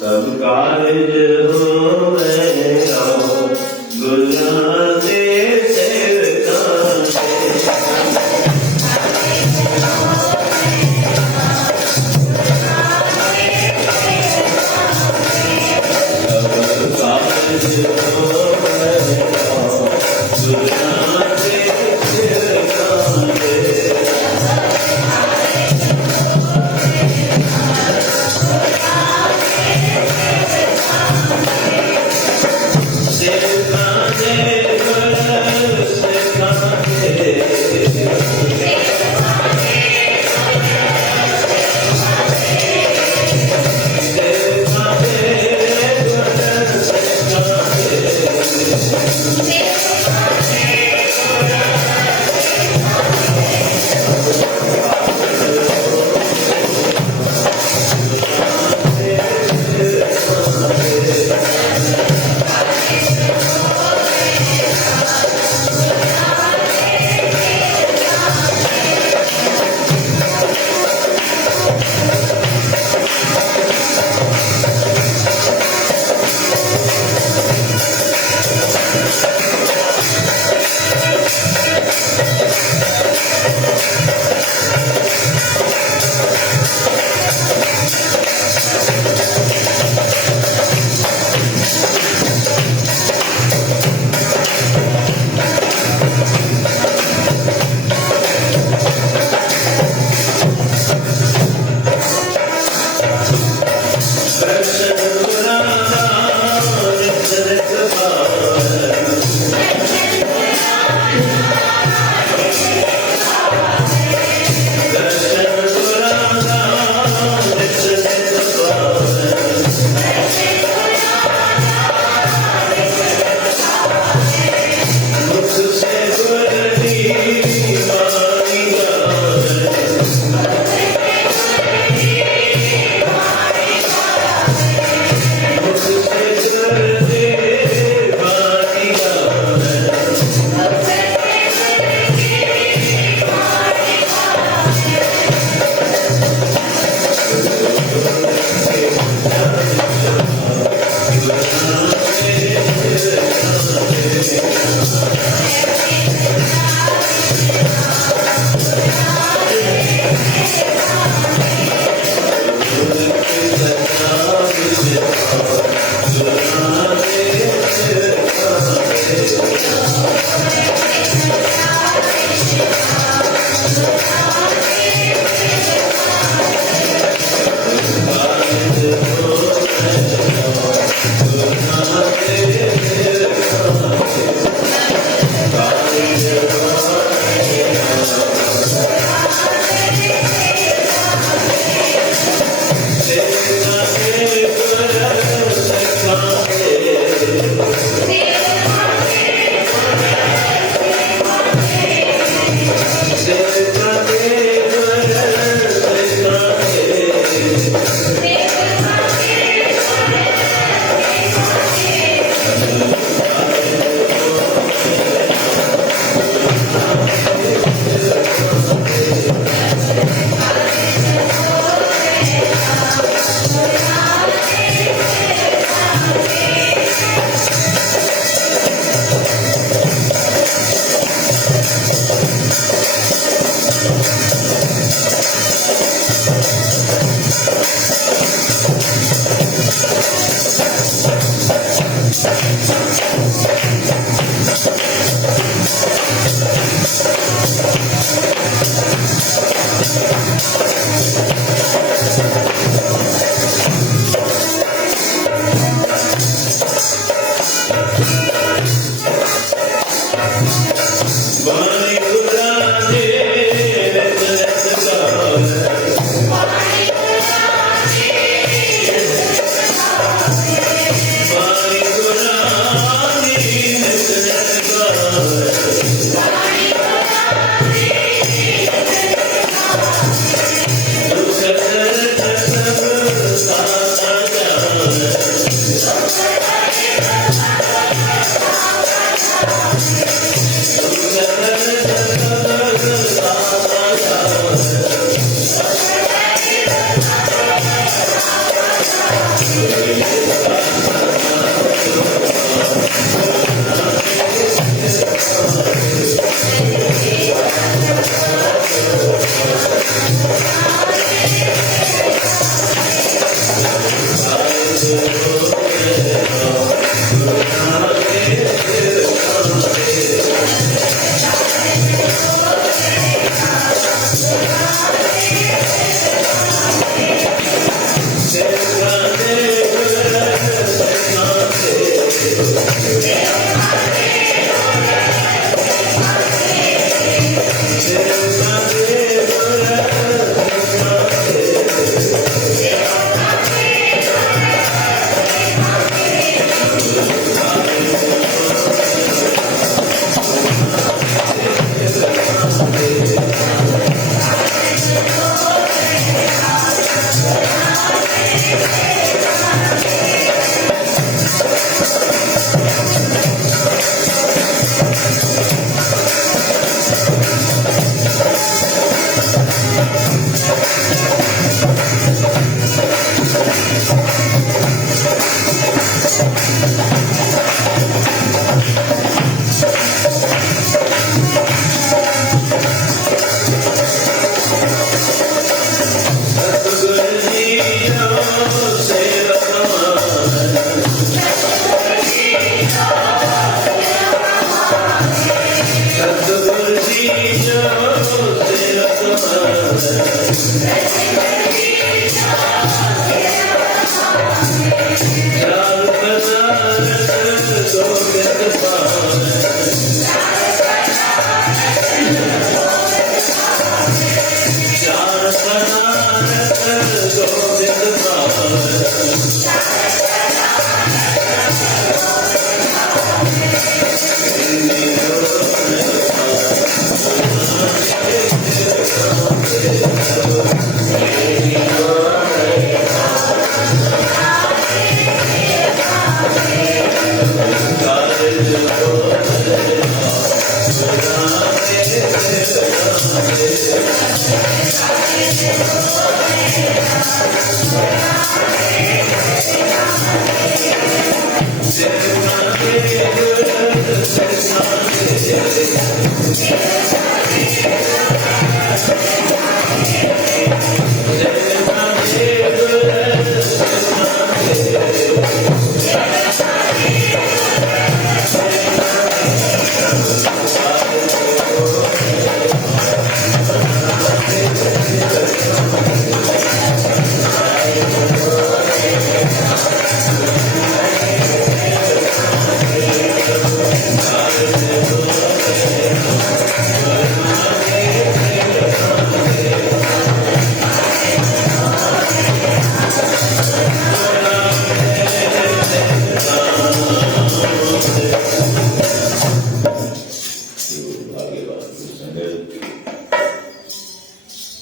सब कारज होवे आओ गुरुआ दे सेवकां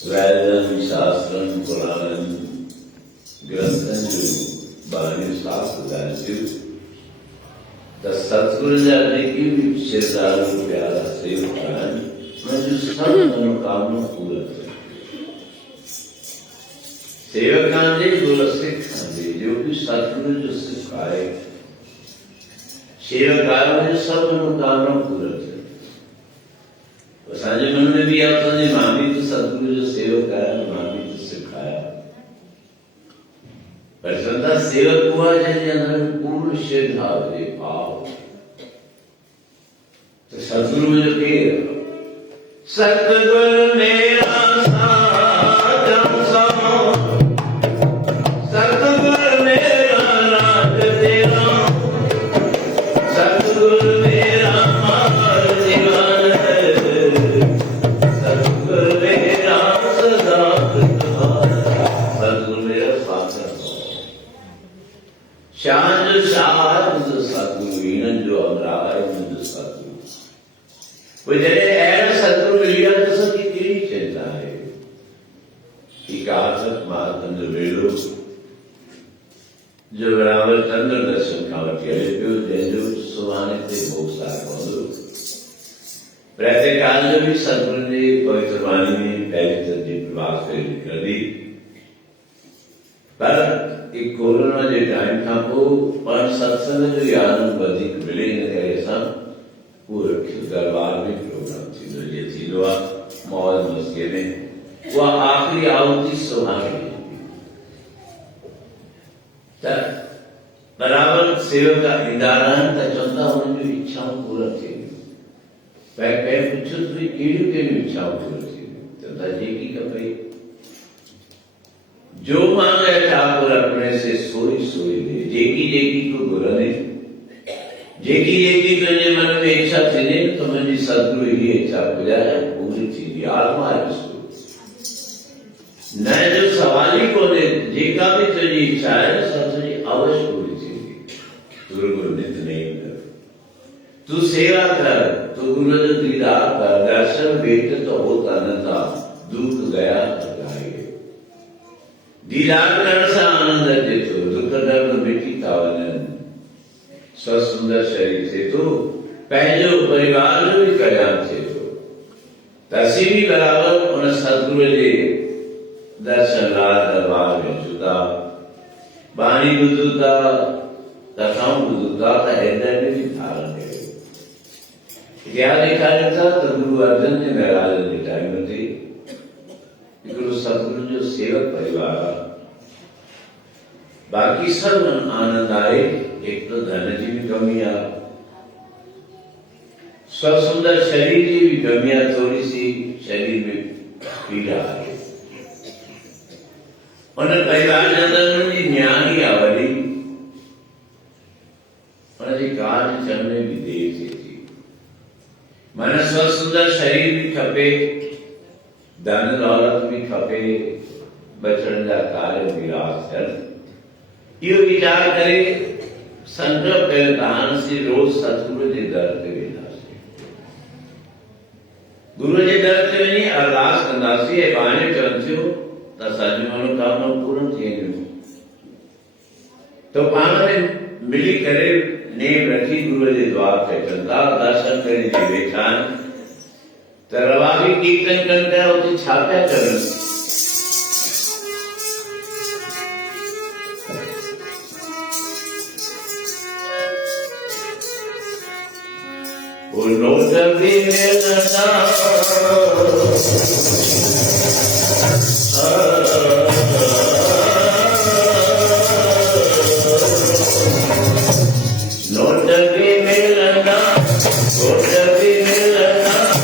Vedam, Shastram, Puranam, Grantham, Bhagavad Shastra, the Satguru Jatiki, Shirdaru, Pyara, Sevakan, मैं जो सब मनोकामना पूरा कर सेवकान दे गुरु सिख दे जो कि सतगुरु जो सिखाए सेवकारों ने सब मनोकामना पूरा कर असांजे मन में भी आता है मामी तो सतगुरु जो सेवक है मामी तो सिखाया पर संता सेवक हुआ जैसे अंदर पूर्ण श्रद्धा है भाव तो सतगुरु में जो के सतगुरु मेरा साधन समो सतगुरु मेरा राग तेरा सतगुरु मेरा मार दीवान है सतगुरु मेरा सदा सतगुरु मेरा साधन शांत शांत सतगुरु वीणन जो अमराय जो सतगुरु वो जरे ऐसा सतगुरु मिलिया तो सबकी तेरी चिंता है एकादश महातंत्र वेलो जो बराबर चंद्र दर्शन कावटी जो जैजो सुहाने थे मोक्षा कौंदो रहते काल में भी सतगुरु ने पवित्र वाणी में पहली तरजीह प्रवास कर दी पर एक कोरोना जो टाइम था वो पर सत्संग जो याद अधिक मिले ऐसा वो रखियो दरबार में प्रोग्राम थी तो ये थी लोआ मौज मस्ती में वो आखिरी आहुति सुहानी बराबर सेवक का इंदारान का चलता उन्हें जो इच्छाओं पूरा थी पहले पूछो तो केड़ू के इच्छाओं पूरा थी चलता जी की कपई जो मांगे ठाकुर अपने से सोई सोई ले जेकी को बुरा नहीं जेकी तुझे मन में इच्छा थी नहीं तो मुझे सदगुरु ही इच्छा पूजा है पूरी थी आत्मा है उसको न जो सवाली को दे जेका भी तुझी इच्छा है सब तुझी अवश्य पूरी थी गुरु नित नहीं कर तू सेवा कर तो गुरु जो दीदार कर दर्शन भेट तो होता न था दुख गया दीदार कर से आनंद देतो दुख दर्द मिटी तावन सुंदर शरीर से तो पहले परिवार जो भी कल्याण थे तो तसी भी बराबर उन सदगुरु जी दर्शन रात दरबार में जुदा बाणी बुद्धता कथाओं बुद्धता का हृदय में भी धारण है क्या देखा जाता तो गुरु अर्जन ने महाराज के टाइम में थी गुरु सदगुरु जो सेवक परिवार बाकी सब आनंद आए एक तो धन की भी कमी आ सुंदर शरीर की भी कमी आ थोड़ी सी शरीर में पीड़ा आ गई उन्हें परिवार के अंदर उनकी ज्ञान ही आवड़ी उन्हें कार्य चलने भी देर से थी मैंने सुंदर शरीर भी खपे धन दौलत भी खपे बचन का कार्य विलास कर ये विचार करे संकल्प करे दान से रोज सतगुरु जी दर के विलास गुरु जी दर से नहीं अरदास कंदासी है बाने चलथियो ता साजी मनोकामना पूर्ण थी तो पाना ने मिली करे नेम रखी गुरु जी द्वार पे चलता दर्शन करे जी बेचान तरवा भी कीर्तन करता है उसे छापा करन Unota Vinelana. Nota Vinelana. Nota Vinelana.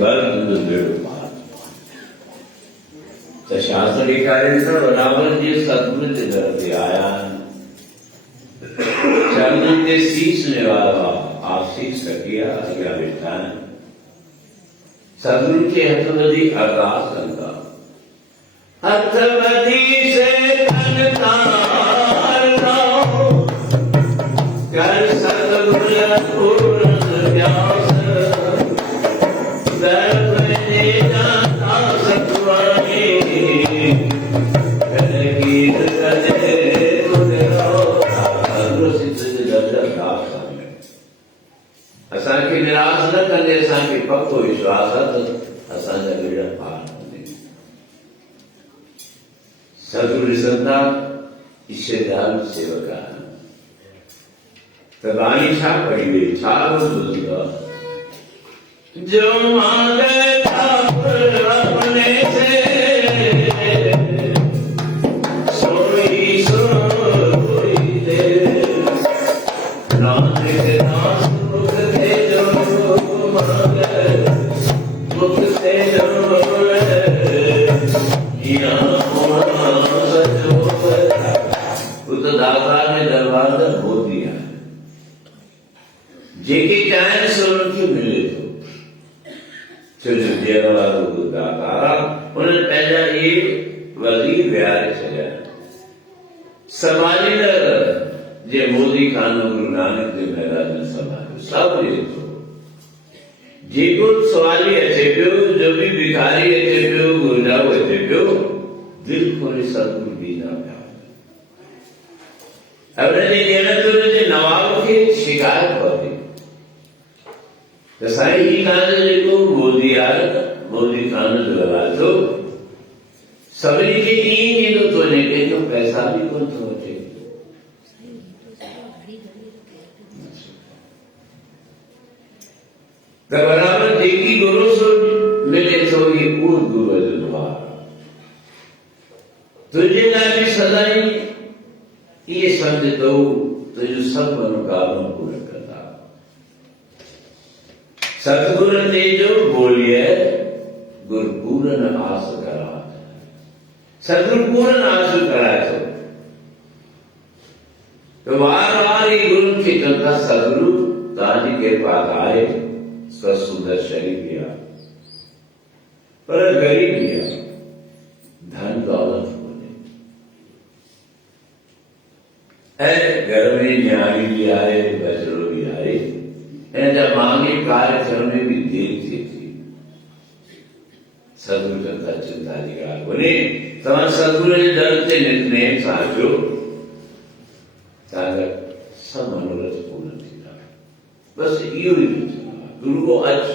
वर्ग पार। तो शास्त्र कार्य रावण जी सतगुरु के घर से आया, चरण के सीखने वाला आप सीख सकिया या बिठान सतगुरु के हथवदी अरदास करता, हथवदी से तनकार लाओ कर सतगुरु पूर्ण व्यास दर्प ने जाता सतवानी कर गीत करे असांखे निराश न कंदे, असांखे पक्को विश्वास आहे त असांजा बेड़ा पार कंदे। सतगुरु ॾिसनि था इच्छेदार सेवक आहिनि, त बाणी छा पढ़ी वई, छा ॿुधंदो जो मांगे ठाकुर अपने से सोई सोई दे नानक दास मुख दे जो मांगे मुख दे जो या सजो उत दाता ने दरबार दा हो दिया जेके चाहे सो उनखे मिले थो। छोजो ॾियण वारो दाता उन्हनि पंहिंजा इहे वज़ीर विहारे छॾिया। संभालींदड़ जे मोदी खान गुरु नानक देव महाराज ने संभालियो, सभु ॾिए थो। जेको सवाली अचे पियो, जो बि भिखारी अचे पियो, गुरजाओ अचे पियो, दिलि खोले सतगुरु ॾींदा पिया। हुनजे ॾियण ते हुनजे नवाब खे शिकायत पहुती त साईं ही कान जेको मोदी आहे, मोदी खान जो लॻाए थो, सभिनी खे ईअं थींदो थो वञे, कंहिंजो पैसा बि कोन थो अचे। त बराबरि जेकी गुरू सो मिले थो, इहे उहो गुरूअ जो द्वार। तुंहिंजे लाइ बि सदाई इहे सम्झंदो तुंहिंजो सभु मनोकामना पूरा कंदा। सतगुरु ते जो बोलिए गुरु पूर्ण आस करा, सतगुरु पूर्ण आस कराए थो। तो वार वार ही गुरु खे चवंदा सतगुरु तव्हांजी कृपा आहे, सुंदर शरीर भी आहे पर गरीब भी आहे, धन दौलत कोन्हे, ऐं घर में न्याणी भी आहे, बचड़ो भी आहे, ऐं जा मांगे कार्य करण में भी देर थिए थी। सतगुरु चवंदा चिंता जी ॻाल्हि कोन्हे, तव्हां सतगुरु जे दर ते नितनेम सां अचो, तव्हांजा सभु मनोरथ पूर्ण थींदा। बसि इहो ई गुरु को अच,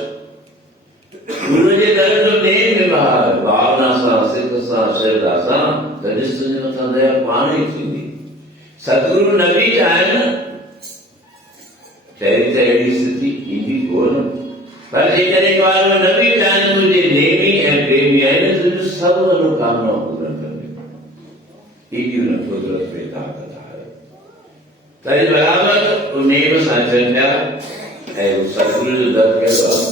गुरु जे दर जो नेम निभाए भावना सां, सिक सां, श्रद्धा सां, त ॾिस तुंहिंजे मथां दया पाण ई थींदी। सतगुरु न बि चाहे न चई त अहिड़ी स्थिति ईंदी कोन, पर जेकॾहिं ॿार न बि चाहे तुंहिंजे नेमी ऐं प्रेमी आहिनि, तुंहिंजो सभु मनोकामना पूर्ण कंदे। एॾी हुन कुदरत में ताक़त आहे। तॾहिं बराबरि उन नेम सां अचनि पिया ऐं सतगुरु जो दर कयो आहे।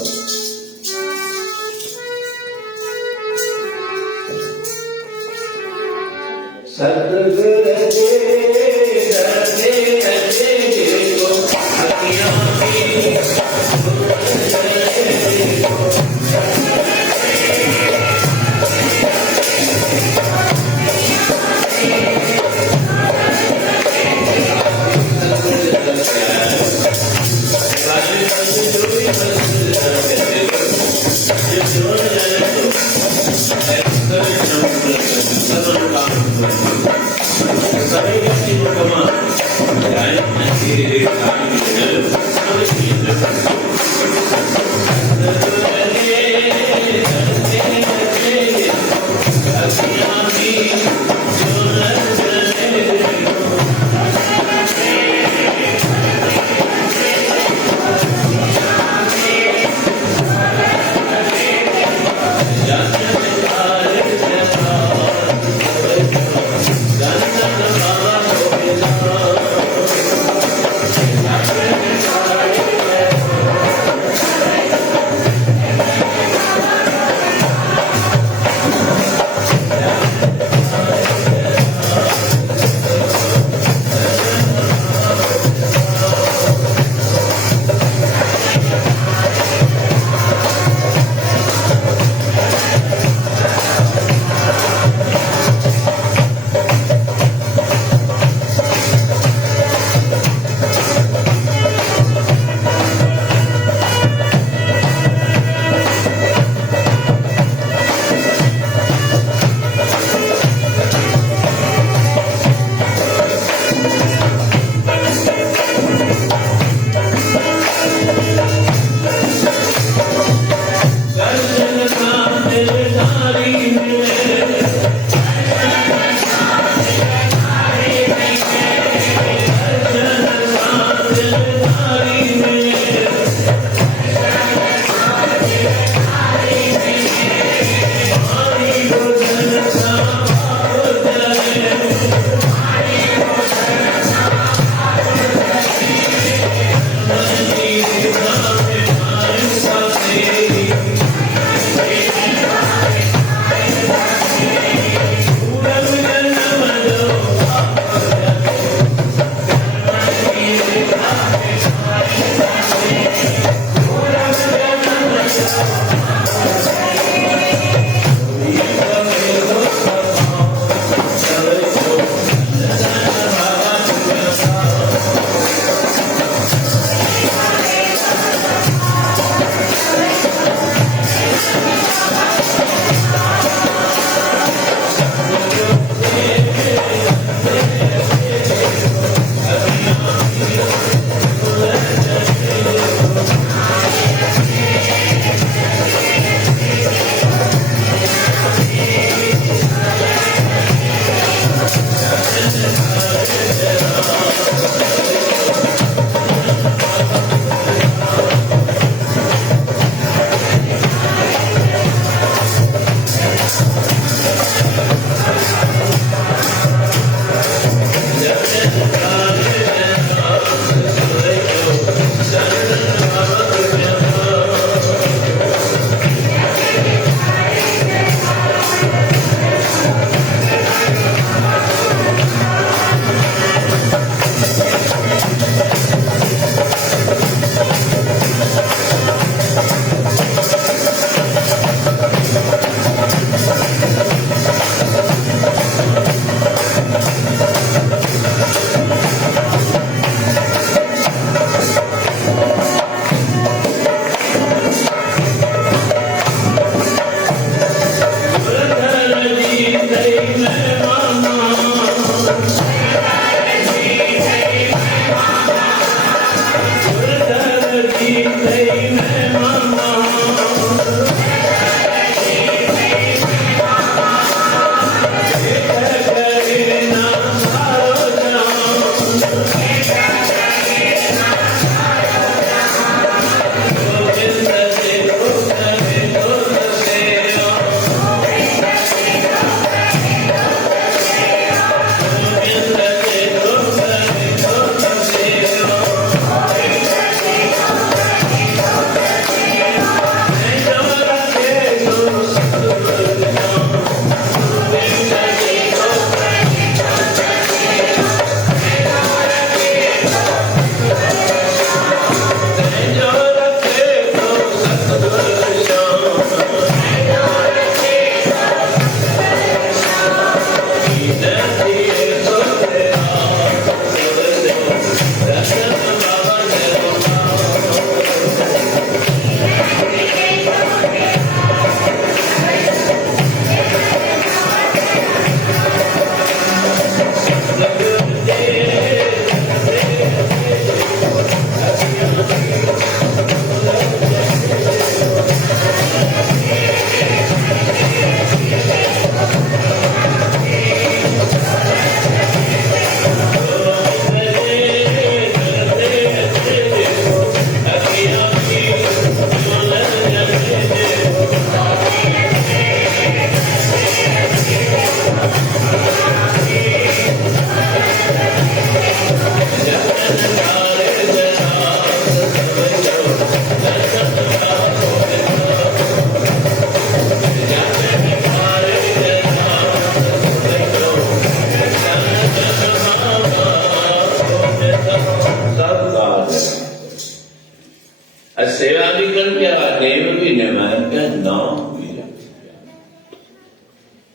सतगुरु जे दर ते अचे जेको अखियां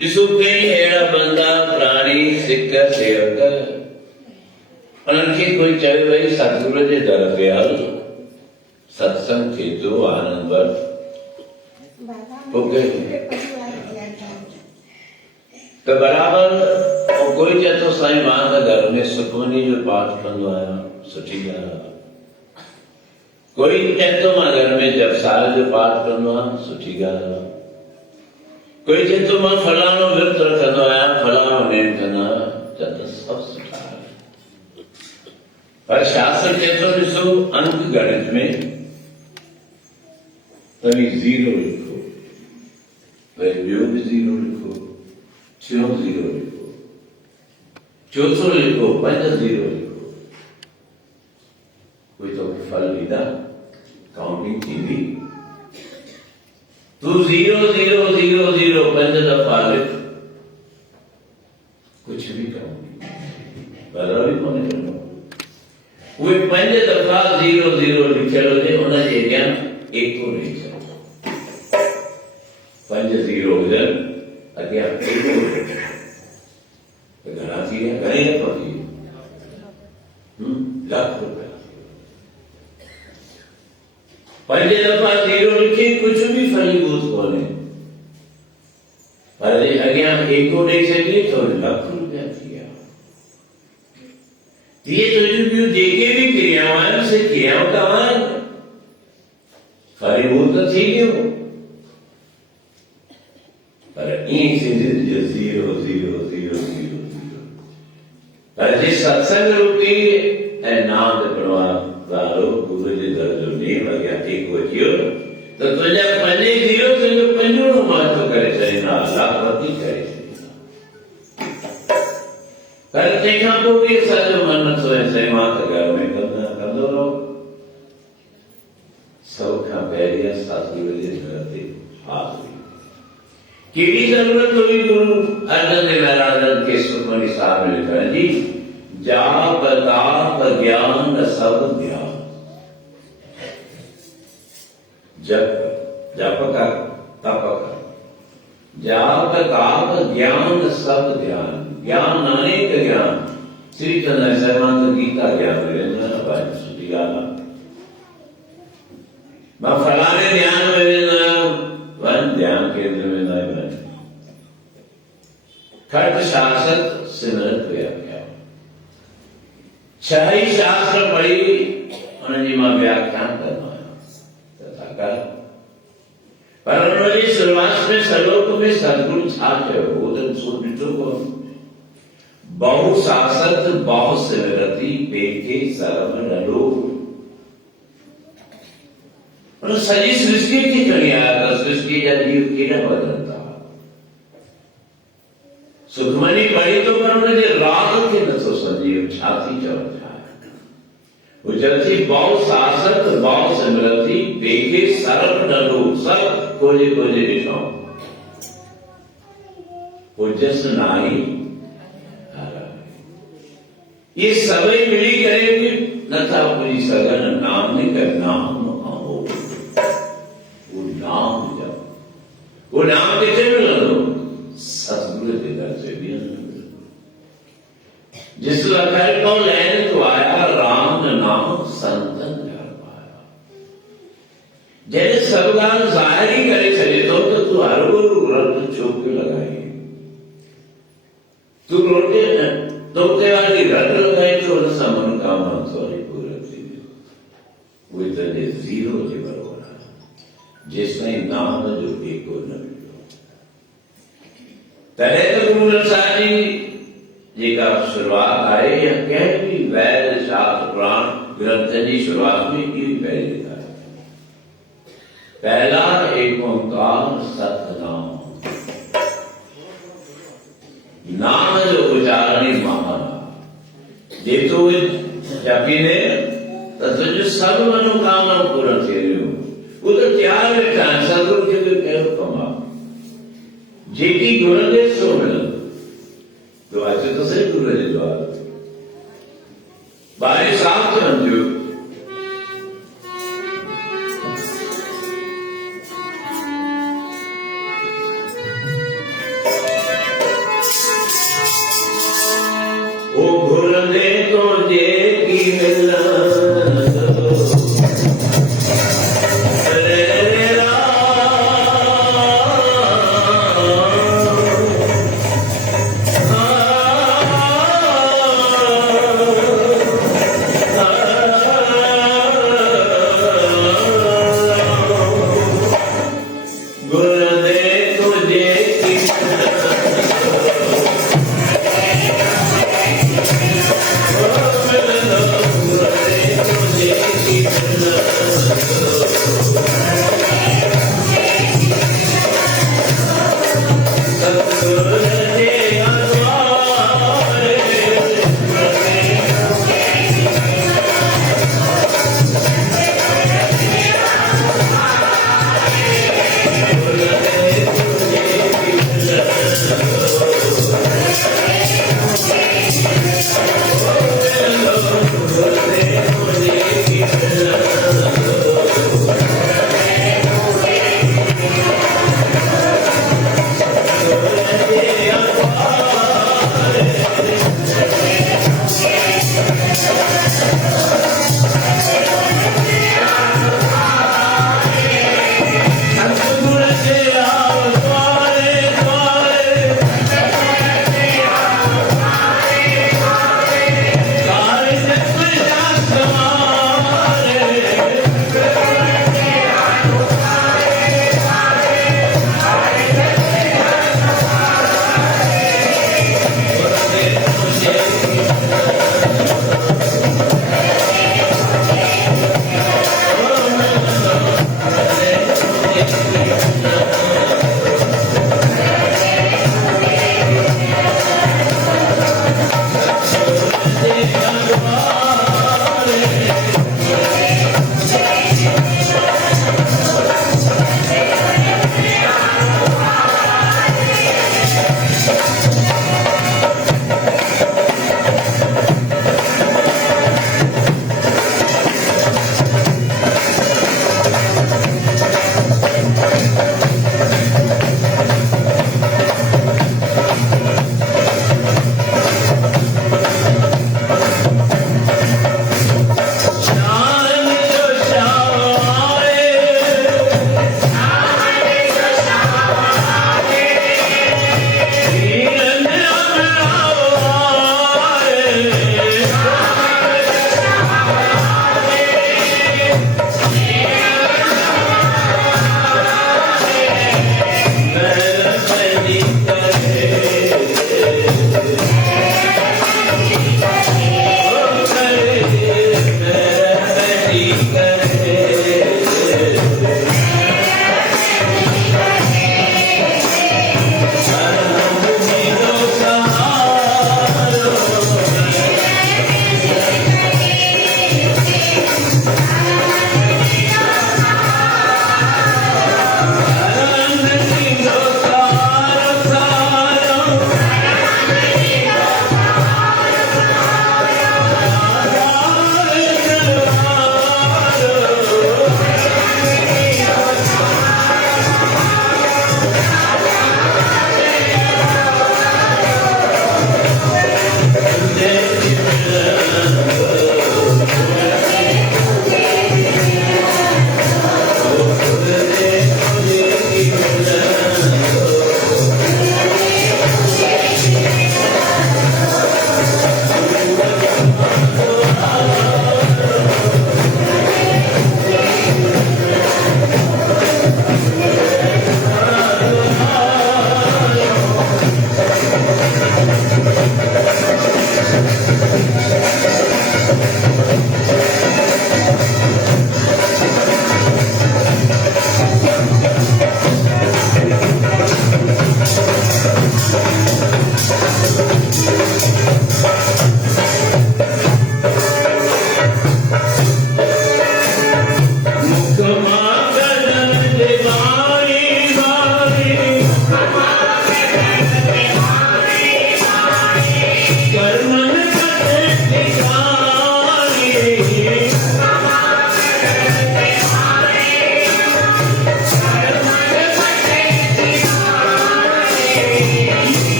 जिसको कई अड़ा बंदा प्राणी सिख सेवक उनखे कोई चवे भाई सतगुरु जे दर ते हल सत्संग थे तो आनंद वर तो बराबर और कोई चए तो साईं मां का घर में सुखमनी जो पाठ कंदो आहियां सुठी ॻाल्हि आहे। कोई चए तो मां घर में जपसाल जो पाठ कंदो आहियां सुठी ॻाल्हि आहे। कोई चए तो मां फलाणो विर्त रखंदो आहियां फलाणो नेम कंदो आहियां त सभु सुठा आहिनि। पर शास्त्र चए तो ॾिसो अंक गणित में तव्हीं ज़ीरो लिखो वरी ॿियो बि ज़ीरो लिखो टियों ज़ीरो लिखो चौथो लिखो 5 ज़ीरो लिखो कोई तो फल ॾींदा काउंटिंग थींदी। तू 0 0 0 0 5 दफ़ा लिख कुछ भी काउंटिंग बराबर ही कोन्हे करनो। उहे 5 दफ़ा 0 0 लिखियल हुजे उनजे अॻियां एको रही छॾो 5 0 हुजनि अॻियां एको त घणा थी विया घणे लख थी विया लाख रुपया 5 दफ़ा 0 लिखी कुछ भी फलीभूत कोन्हे पर जे अॻियां एको ॾेई छॾिए तो लाख रुपया थी विया। ये तुझियूं ॿियूं जेके भी क्रियाऊं आहिनि से क्रियाऊं त आहिनि फलीभूत त थी वियूं पर ईअं थींदी जो 0 0 0 0 पर जे सत्संग रूपी ऐं नाम जपण वारो गुरू जे दर जो नेम अॻियां एको अची वियो त तुंहिंजा 5 0 तुंहिंजो 5 महत्व करे छॾींदा लाखपति करे छॾींदा। पर तंहिंखां पोइ बि असांजो मन नथो ऐं साईं मां त घर में कंदो रहो सभ खां पहिरीं सतगुरू जे दर ते हाज़िरी कहिड़ी ज़रूरत हुई गुरु अर्जन देव महाराज के सुखमनी साहब में लिखण जी जाप ताप ज्ञान सब ध्यान जप का तप का जाप ताप ज्ञान सब ध्यान ज्ञान अनेक ज्ञान श्री चंद्र शर्मा गीता ज्ञान सुठी ॻाल्हि आहे। मां फलाणे ध्यान में वेंदो आहियां वन ध्यान केंद्र में न वञ खट शास्त्र सिमरत व्याख्या 6 ही शास्त्र पढ़ी उनजी मां व्याख्यान कंदो आहियां कर। पर उन्होंने शुरुआत में सलोक में सदगुरु छात्र बोधन सूत्र को बहु शासक बहु सिमरती पेके सर्व नलो। और सजी सृष्टि की करिया सृष्टि या जीव की न बदलता सुखमनी पढ़ी तो पर उन्हें राग के न तो संजीव छाती चढ़ जाए। उजलती बहु शासक बहु सिमरती पेके सर्व नलो। सब खोजे खोजे दिखाओ उजस नाई ये सभी मिली करेंगे न था पूरी सगन नाम ने कर नाम आओ। वो नाम जब वो नाम किसे मिला दो सतगुरु के दर से भी जिस लखर को लैन तो आया राम नाम संतन कर पाया। जैसे सबगान जाहिर ही करे चले तो तू हर रक्त चौक के लगाई तू रोटे तोते वाली रट लगाई तो उनसा मनोकामना थोड़ी पूरी थी। वो इतने जीरो के बराबर है जिसने नाम जो एक को न मिलो। तरह तो गुरु साहब जी जी का शुरुआत आए या कह भी वैद शास्त्र पुराण ग्रंथ की शुरुआत में ये पहले लिखा है। पहला एक ओंकार सतनाम नाम जो उच्चारणी महान जे तो जपी ने तुझे सब मनोकामना पूर्ण थे वो तो त्याग बैठा है सदगुरु के तो कह कमा जेकी गुण दे सो मिल तो आज तो सही गुरु है जो बारे साफ तो समझो ओ गुरु दे तो जे की मिलना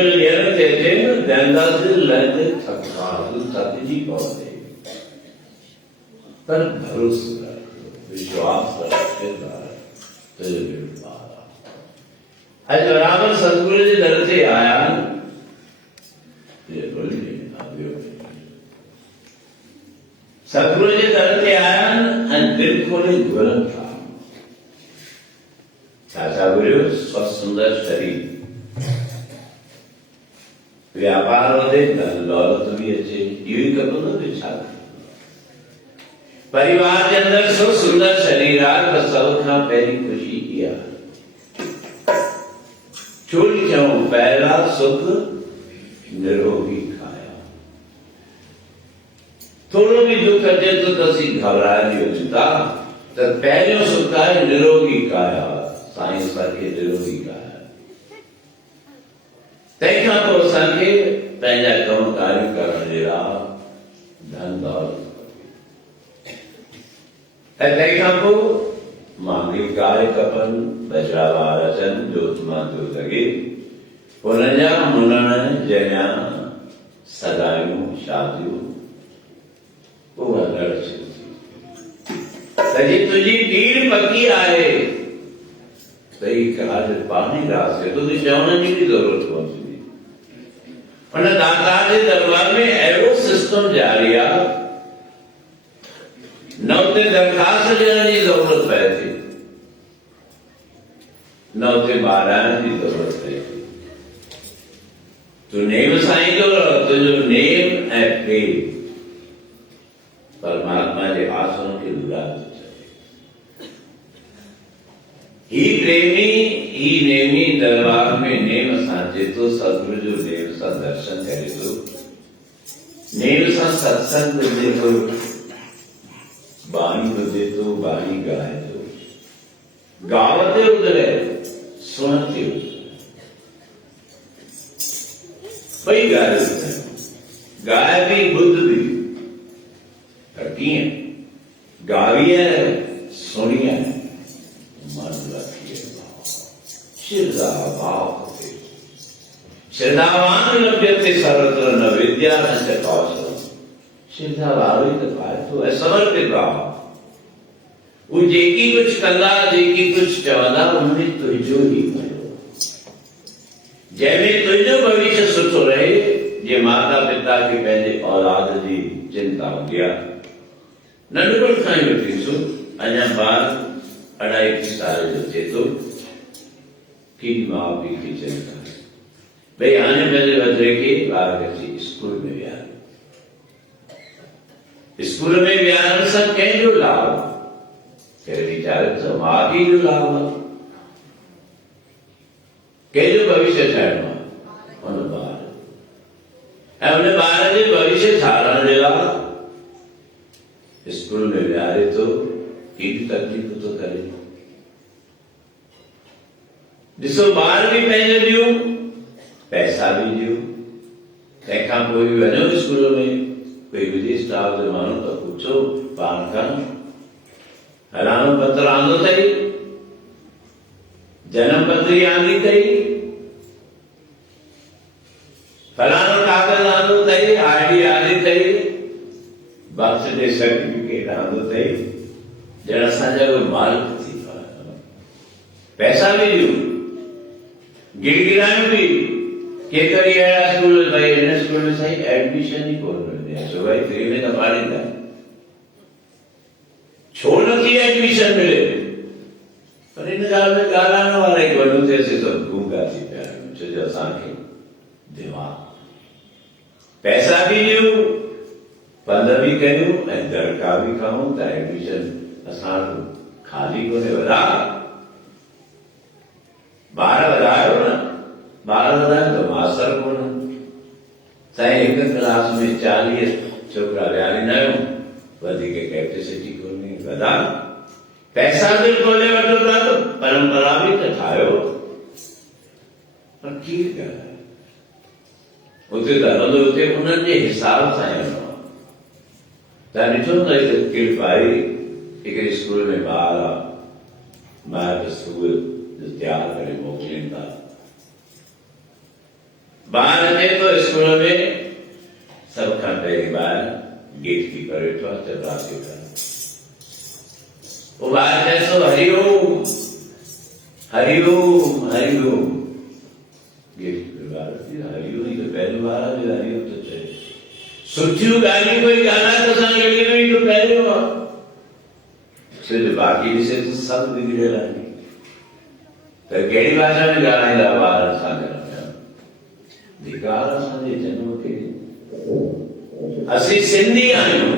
जीवन ॾियण ते अचे न दैंदासीं लहंदे थकास थकिजी पवंदे, पर भरोसो रख, विश्वास रख, तुंहिंजो बेड़ो पार आहे। अॼु बराबरि सतगुरू जे दर ते आया सतगुरू जे दर ते आया ऐं दिलि खोले घुरनि था। छा घुरियो? स्वस्थ सुंदर शरीर, व्यापार वधे, धन दौलत भी अचे, इहो ई खपंदो ॿियो छा? परिवार जे अंदरि सो सुंदर शरीर आहे त सभ खां पहिरीं ख़ुशी इहा छो लिखियऊं पहला सुख निरोगी खाया। थोड़ो भी दुख अचे तो असीं घबराइजी वञूं था त पहिरियों सुख आहे निरोगी काया। साईं असांखे निरोगी काया, तंहिंखां पोइ असांखे पंहिंजा कम कार्य करण जे लाइ धन दौलत, ऐं तंहिंखां पोइ मांगलिक कार्य खपनि, बचिड़ा ॿार अचनि, जोत मां जो लॻे, उन्हनि जा मुनण जया सगायूं शादियूं उहा लड़ सॼी तुंहिंजी पीड़ पकी आहे त ही कार्य पाणी रास है, तुझे चवण जी भी जरूरत पहुंची। उन दाता जे दरबार में अहिड़ो सिस्टम जारी आहे, न उते दरख़्वास्त ॾियण जी ज़रूरत पए थी, न उते ॿाराइण जी ज़रूरत पए थी। तूं नेम सां ईंदो रह, तुंहिंजो नेम ऐं प्रेम परमात्मा जे आसन खे लुड़ाए ही प्रेमी ही नेमी दरबार में नेम सां जेतो सतगुरु जो नेम सां दर्शन करे थो, नेम सां सत्संग ॿुधे थो, बाणी ॿुधे थो, बाणी ॻाए थो, गावते उधरे सुणते ॿई ॻाल्हियूं ॻाए बि ॿुध बि, पर कीअं गावी आहे सुणी आहे मन रखिए श्रद्धा भाव से श्रद्धावान लभ्यते सर्वत्र न विद्या न च कौशलम। श्रद्धा भावी तो पाए तो समर्पित भाव, वो जेकी कुछ कंदा जेकी कुछ चवंदा उनमें तुंहिंजो ही कयो, जंहिंमें तुंहिंजो भविष्य सुठो रहे। जे माता पिता खे पंहिंजे औलाद जी चिंता हूंदी आहे, नंढपण खां ई वठी सो अञा ॿार 2.5 साल जो थिए थो, केॾी माउ पीउ खे चिंता आहे भई हाणे पंहिंजे वधिरे खे ॿार खे स्कूल में विहारे, स्कूल में विहारण सां कंहिंजो लाभ? कहिड़े वीचारे सां माउ पीउ जो लाभ आहे। कंहिंजो भविष्य ठाहिणो आहे? हुन ॿार, ऐं हुन ॿार जे भविष्य ठाहिण जे लाइ स्कूल में विहारे थो, केॾी तकलीफ़ थो करे। ॾिसो ॿार बि पंहिंजो ॾियो, पैसा बि ॾियो, तंहिंखां पोइ बि वञो स्कूल में, कोई विदेश स्टाफ जो माण्हू त पुछो पाण खां हलानो पत्र आंदो अथई, जन्म पत्री आंदी अथई, फलानो कागज़ आंदो अथई, ID आंदी अथई, बर्थडे सर्टिफिकेट आंदो अथई, ॼण असांजा कोई मालिक थी पिया। पैसा बि ॾियो, गिड़गिड़ायूं बि, केतिरी अहिड़ा स्कूल भई हिन स्कूल में साईं एडमिशन ई कोन मिलंदी आहे, छो भाई फ्री में त पाढ़ींदा आहिनि, छो नथी एडमिशन मिले? पर इन ॻाल्हि में ॻाल्हाइण वारा ई वॾो थिएसि त गूंगा थी पिया आहियूं, छो जो असांखे दिमाग़, पैसा बि ॾियूं, पंध बि कयूं ऐं दड़का बि खाऊं त एडमिशन असां खाली कोन्हे। वॾा ॿार वधायो न, ॿार वधायो त मास्तर कोन। साईं हिक क्लास में 40 छोकिरा विहारींदा आहियूं, वधीक कैपेसिटी कोन्हे, वधा पैसा बि खोले वठो था त परंपरा बि त ठाहियो, पर कीअं ॻाल्हाए उते त हलंदो, उते उन्हनि जे हिसाब सां हलणो आहे। तव्हां ॾिठो त हिते किरपाई हिकिड़े स्कूल में ॿार आहे, माइट स्कूल तैयार करे मोकिलीनि था, बाहर अचे तो स्कूल में सब खां पहिरीं ॿार गेट कीपर वेठो आहे चपरासी करणु। वो ॿार चए थो हरिओम हरिओम हरिओम। गेट कीपर ॿार हरिओम ई त पहिरियों ॿार आहे हरिओम तो चए। सुठियूं ॻाल्हियूं कोई ॻाल्हाए तो असांखे लॻे थो पहिरियों आहे। सिर्फ़ु बाक़ी ॾिसे त सभु बिगड़ियल आहे। त कहिड़ी भाषा में ॻाल्हाईंदा ॿार असांजा? धिकार असांजे जनम खे। असीं सिंधी आहियूं।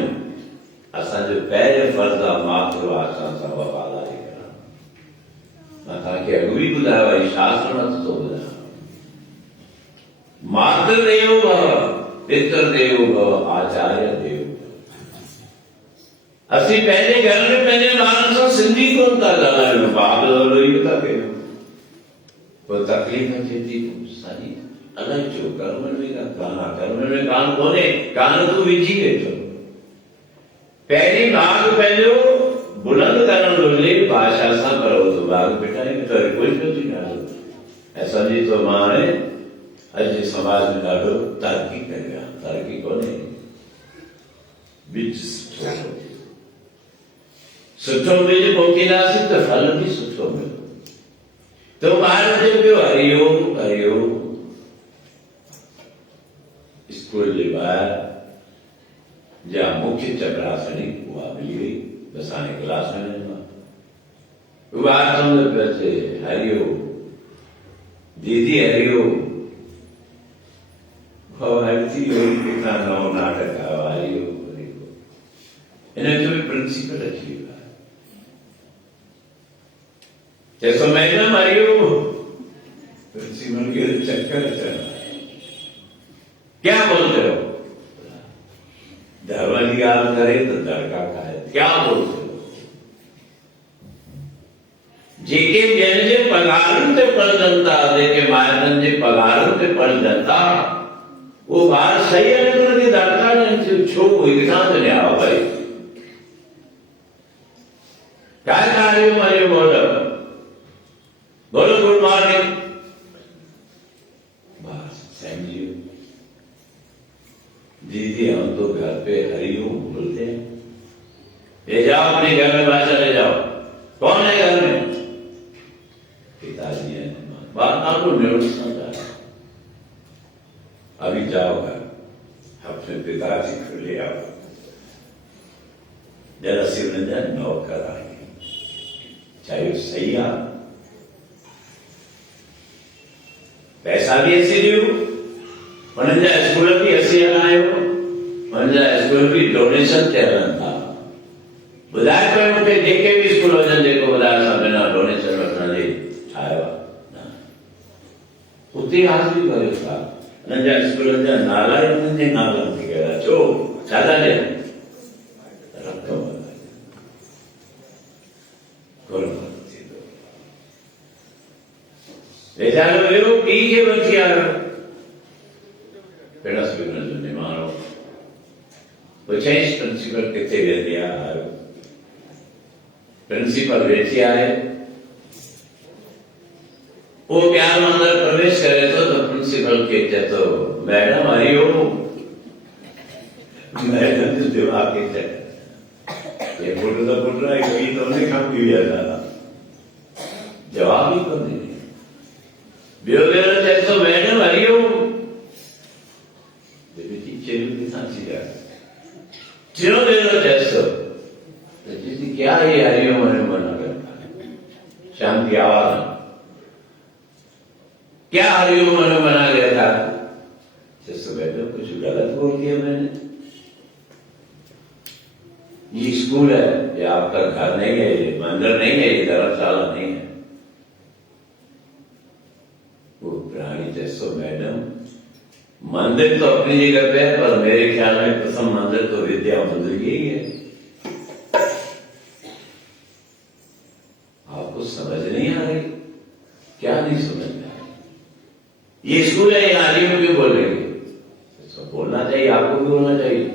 असांजो पहिरियों फर्ज़ु आहे मातृभाषा सां वफ़ादारी करणु। मां तव्हांखे अॻु बि ॿुधायो आहे, शास्त्र नथो ॿुधायां। मातृदेवो भव, पितृदेवो भव, आचार्य देवो भव। असीं पंहिंजे घर में पंहिंजे ॿारनि सां सिंधी कोन था ॻाल्हायूं, बाबल इहो था कयूं। पोइ तकलीफ़ अचे थी साईं अलाए छो कर्मनि में कर्मनि में कान कोन्हे, कान तूं विझी वेठो। पहिरीं भाग पंहिंजो बुलंद करणु घुरिजे भाषा सां, पर उहो त भाग पिटाए वेठो आहे। कोई छो थी ॻाल्हि ऐं सम्झी थो मां हाणे अॼु जे समाज में ॾाढो तरक़ी कई आहे। तरक़ी कोन्हे, बीज सुठो बीज पोखींदासीं त फल बि सुठो मिलंदो। तो ॿार चए पियो हरिओम हरिओम। स्कूल जे ॿाहिरि जा मुख्य चपरासनी उहा मिली वई, बसि हाणे क्लास में वञिणो आहे। ॿार सम्झ पियो अचे हरिओम दीदी हरिओम। हरती वरी किथां नओं नाटक आयो हरिओम हरिओम। हिन जो बि प्रिंसिपल अची वियो आहे। जैसो मैडम हरिओम। प्रिंसिपल के चक्कर अचण क्या बोलते हो? धर्म की गाल करे तो दड़का खाए। क्या बोलते हो? जेके ॿियनि जे पघारनि ते पढ़जनि था, जेके माइटनि जे पघारनि ते पढ़जनि था, वो ॿार सही आहे न कि दड़का ॾियनि छो एग्ज़ाम ॾिना भाई? काय हरिओम हरिओम बोलो बोलो गुड मॉर्निंग। बस समझिए दीदी हम तो घर पे हरिओम बोलते हैं। ले जाओ अपने घर में भाषा ले जाओ। कौन है घर में? पिताजी है। बात आपको नोटिस समझा। अभी जाओ घर अपने पिताजी को ले आओ, जरा शिवरंजन नौकर आएंगे, चाहे वो सही आ, पैसा भी ऐसे ॾियो, उन्हनि जा स्कूल बि ऐसे हलायो, उन्हनि जा स्कूल बि डोनेशन ते हलनि था। ॿुधाए पियो मूंखे जेके बि स्कूल वञनि, जेको ॿुधाए असां बिना डोनेशन वठण जे ठाहियो आहे, उते हाज़िरी भरियो था। उन्हनि जा स्कूलनि जा नाला ई उन्हनि जे नालनि ते कया। छो छा था ॾियनि? रक़म गुरबत थींदो। वेचारो वियो पीउ खे वठी आयो, पिणस बि हुनजो निमाणो। पुछईंसि प्रिंसिपल किथे वेंदी आहे? आयो प्रिंसिपल वेठी आहे। वो प्यार अंदर प्रवेश करे तो प्रिंसिपल के चए तो मैडम हरिओम। मैडम जो जवाब के चए ये पुट तो पुट रहा है, कोई तो नहीं काम किया था, जवाब ही तो नहीं। चए तो मैडम हरिओम। चिरो देर चए क्या ये हरिओम हरिओम मना करता है? शाम की आवाज क्या हरिओम हरिओम बना गया था? जैसे बैठो कुछ गलत बोल दिया मैंने? ये स्कूल है, ये आपका घर नहीं है, ये मंदिर नहीं है, ये धर्मशाला नहीं है। वो प्राणी जैसो मैडम मंदिर तो अपनी जगह पे है, पर मेरे ख्याल में प्रथम मंदिर तो विद्या मंदिर यही है। आपको समझ नहीं आ रही? क्या नहीं समझ में आ रही? ये स्कूल है, यहाँ हरिओम क्यों बोलेंगे? तो बोलना चाहिए, आपको भी बोलना चाहिए।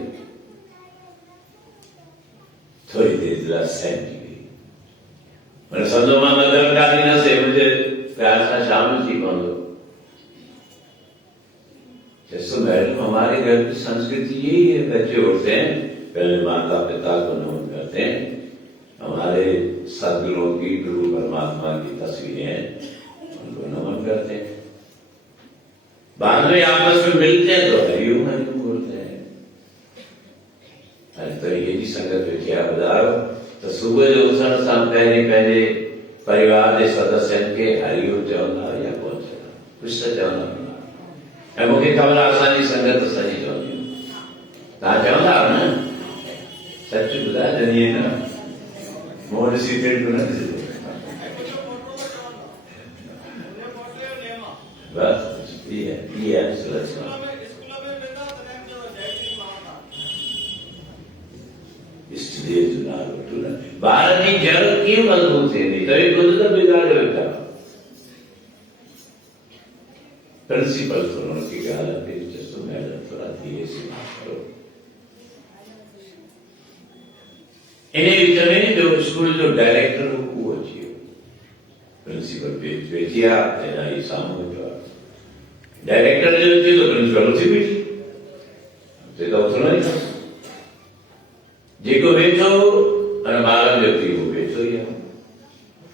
थोड़ी देर जरा सहम गई। मैंने समझो मां नजर डाली न से मुझे प्यार से शामिल थी पवंदो। जैसे मैडम हमारे घर की संस्कृति यही है, बच्चे उठते हैं पहले माता पिता को नमन करते हैं, हमारे सदगुरुओं की गुरु परमात्मा की तस्वीरें हैं उनको नमन करते हैं, बाद में आपस में मिलते हैं तो हरिओम हरिओम बोलते हैं। तो ये भी संगत क्या बजाओ तो सुबह जो उठण सां पहले परिवार के सदस्य के हरिओम चवंदा या कोन चवंदा, कुछ तो चवंदा ऐं मूंखे ख़बर आहे असांजी संगत सॼी चवंदी तव्हां चवंदा आहियो न, सच ॿुधाए जॾहिं न मूं ॾिसी टिंड न ॾिसिजो बस ये है सुलक्षणा। इसलिए ॿार जी जड़ कीअं मज़बूत थींदी, तॾहिं ख़ुदि त बिगाड़े वेठा प्रिंसिपल थोरो की ॻाल्हि आहे दिलचस्प मैडम थोरा धीरे से बात करो। इन विच में जो स्कूल जो डायरेक्टर हो उहो अची वियो, प्रिंसिपल वेठी आहे ऐं ही साम्हूं वेठो आहे, डायरेक्टर जो अची तो प्रिंसिपल उथी बीठी, हुते त उथणो ई न, जेको वेठो अने ॿारनि जो पीउ उहो वेठो ई आहे,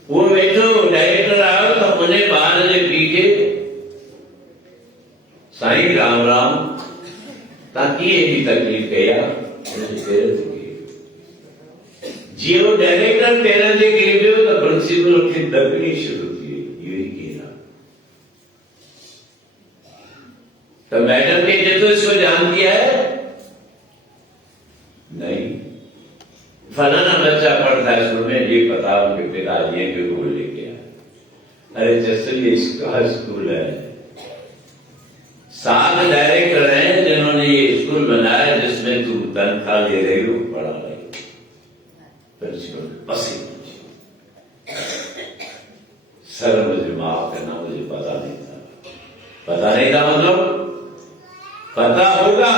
उहो वेठो डायरेक्टर आयो त उन ॿार जे पीउ खे साईं राम राम ताकि एडी तकलीफ कया जी वो डायरेक्टर पैरन जे गिरी पियो तो प्रिंसिपल खे दबणी शुरू थी इहो ई केरा तो मैडम ने जो तो इसको जान दिया है नहीं, फलाना बच्चा पढ़ता है स्कूल में, ये पता उनके पिताजी हैं कि वो लेके आए, अरे जैसे ये इसका स्कूल है, 7 डायरेक्टर हैं जिन्होंने ये स्कूल बनाया जिसमें तू तनख्वाह ले रही हो पढ़ा रही हो, प्रिंसिपल पसीना सर मुझे माफ करना, मुझे पता नहीं था मतलब पता होगा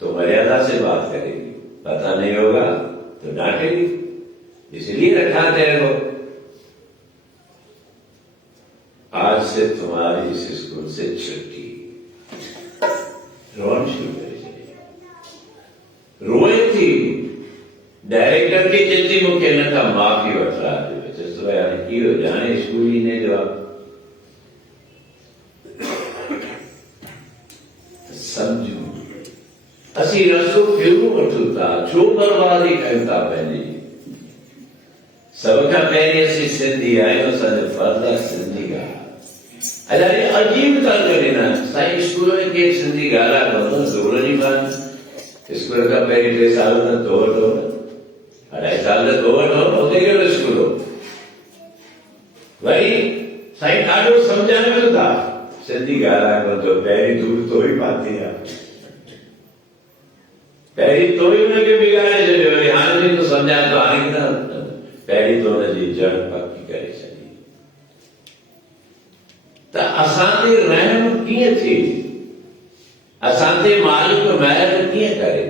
तो मर्यादा से बात करेगी, पता नहीं होगा तो डांटेगी, इसलिए रखा तेरे को। आज से तुम्हारी इस स्कूल से छुट्टी, रोन शुरू करी, रोए थी डायरेक्टर की चिट्ठी मुख्य न था माफी वठरा की हो जाने स्कूल ही ने जवाब समझू असी रस्तो क्यों वठूं था, छो बर्बादी कयूं था पंहिंजी, सब खां पहिरीं असीं सिंधी आहियूं, असांजो फर्ज़ आहे सिंधी ॻाल्हि, अलाए अजीब तर्क ॾिना साईं स्कूल में केरु सिंधी ॻाल्हाए कोन, ज़ोर जी ॻाल्हि, स्कूल खां पहिरीं 2 साल त तो वठो, 2.5 साल त तो वठो, उते कहिड़ो स्कूल हो, वरी साईं ॾाढो सम्झाइनि था सिंधी ॻाल्हाए कोन थो, पहिरीं दूर तो ई पाती आहे, पहिरीं तो ई हुनखे बिगाड़े छॾियो, वरी हाणे बि तो सम्झाए थो, हाणे न पहिरीं तो हुनजी जड़ पकी करे छॾी, त असांते रहम कीअं थिए, असांते मालिक महर कीअं करे,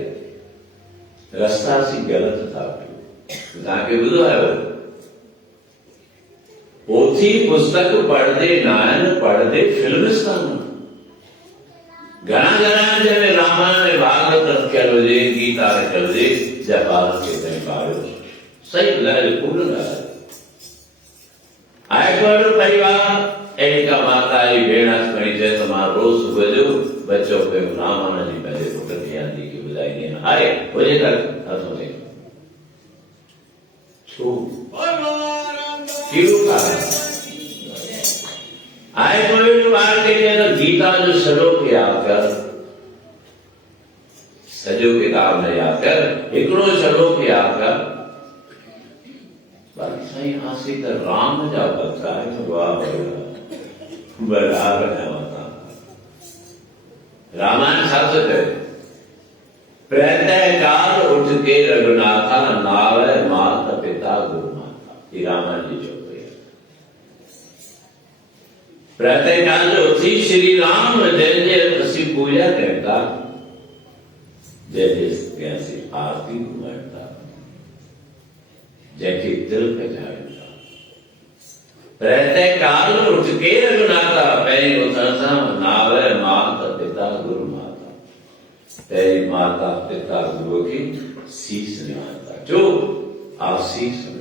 रस्ता असीं ग़लति था कयूं। तव्हांखे ॿुधो आहे पोथी पुस्तक पढ़ंदे न आहिनि, पढ़ंदे फिल्मिस्तान, घणा जंहिंमें रामायण में भागवत थियल हुजे, गीता थियल हुजे, जा ॿारनि खे तंहिं पाढ़ियो, सही ॿुधाए पूर्ण ॻाल्हि आहे। पर परिवार अहिड़ी का माता आई भेण खणी चए त मां रोज़ सुबुह जो बच्चो पे रामायण जी पंहिंजे पुट खे या धीउ खे ॿुधाईंदी आहियां, आहे हुजे त हथों ते छो कहिड़ो कारण आहे, कोई ॿार खे चए त गीता जो श्लोक यादि कर, सॼो किताब न यादि कर, हिकिड़ो श्लोक यादि कर, पर साईं आसी त राम जा भक्त आहे, वाह बराबर है माता, रामायण छा थो चए, प्रातः काल उठ के रघुनाथा नावे माता पिता गुरु माता, ये रामायण जी चौपाई है। प्रातः काल जो उथी श्री राम जंहिंजे असीं पूजा कयूं था, जंहिंजे असीं आरती घुमायूं था, जंहिंखे तिलक चाढ़ियूं था, प्रातः काल उठ के रघुनाथा, पहिरीं उथण सां नावे माता गुरु माता, तेरी माता पिता गुरु की शीश निभाता, जो आप शीश में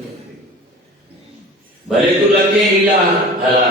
भले तू लगे हिला हला,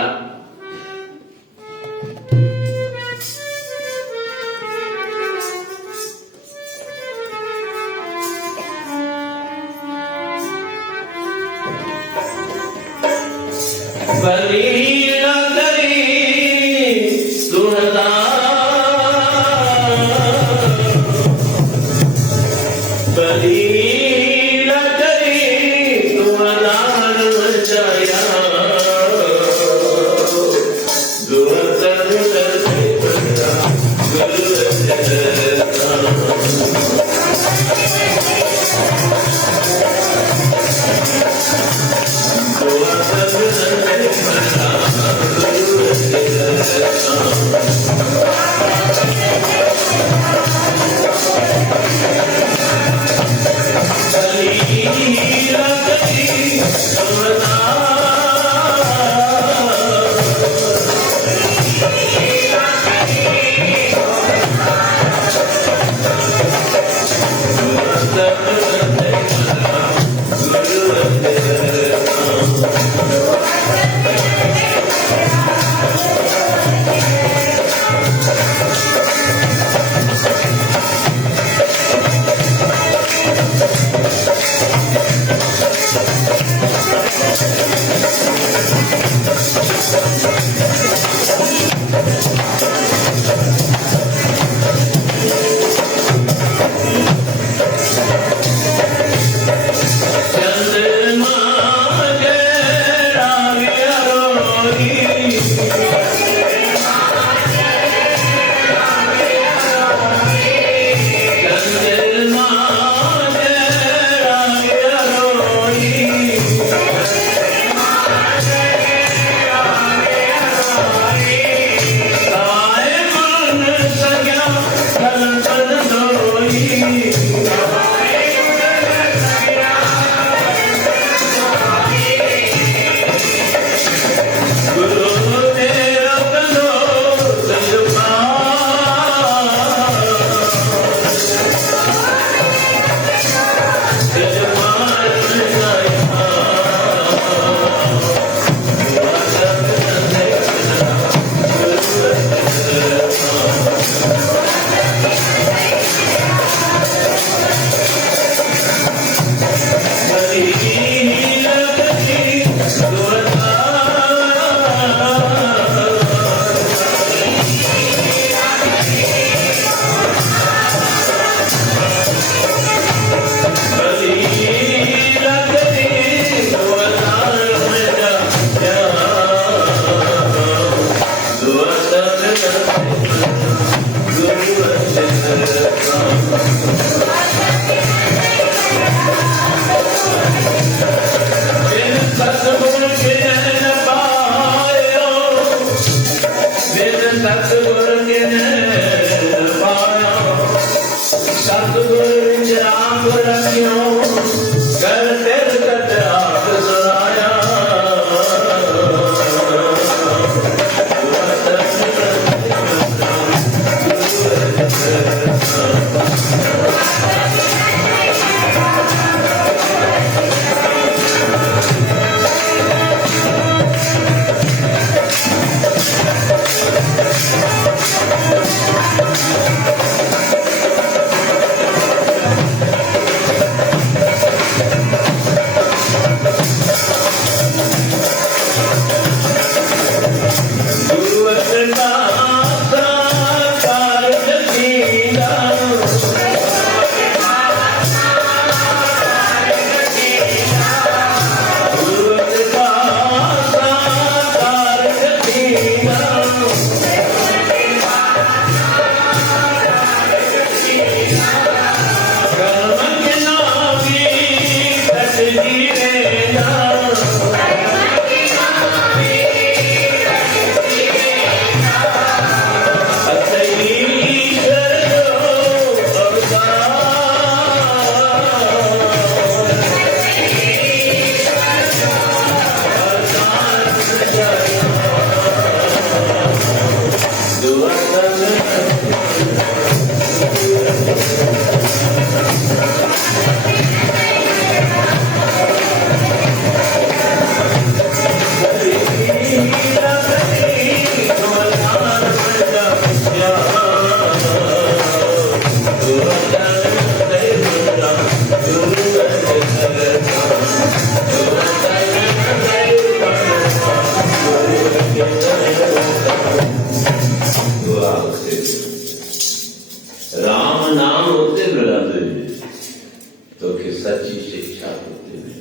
सच्ची शिक्षा होती है।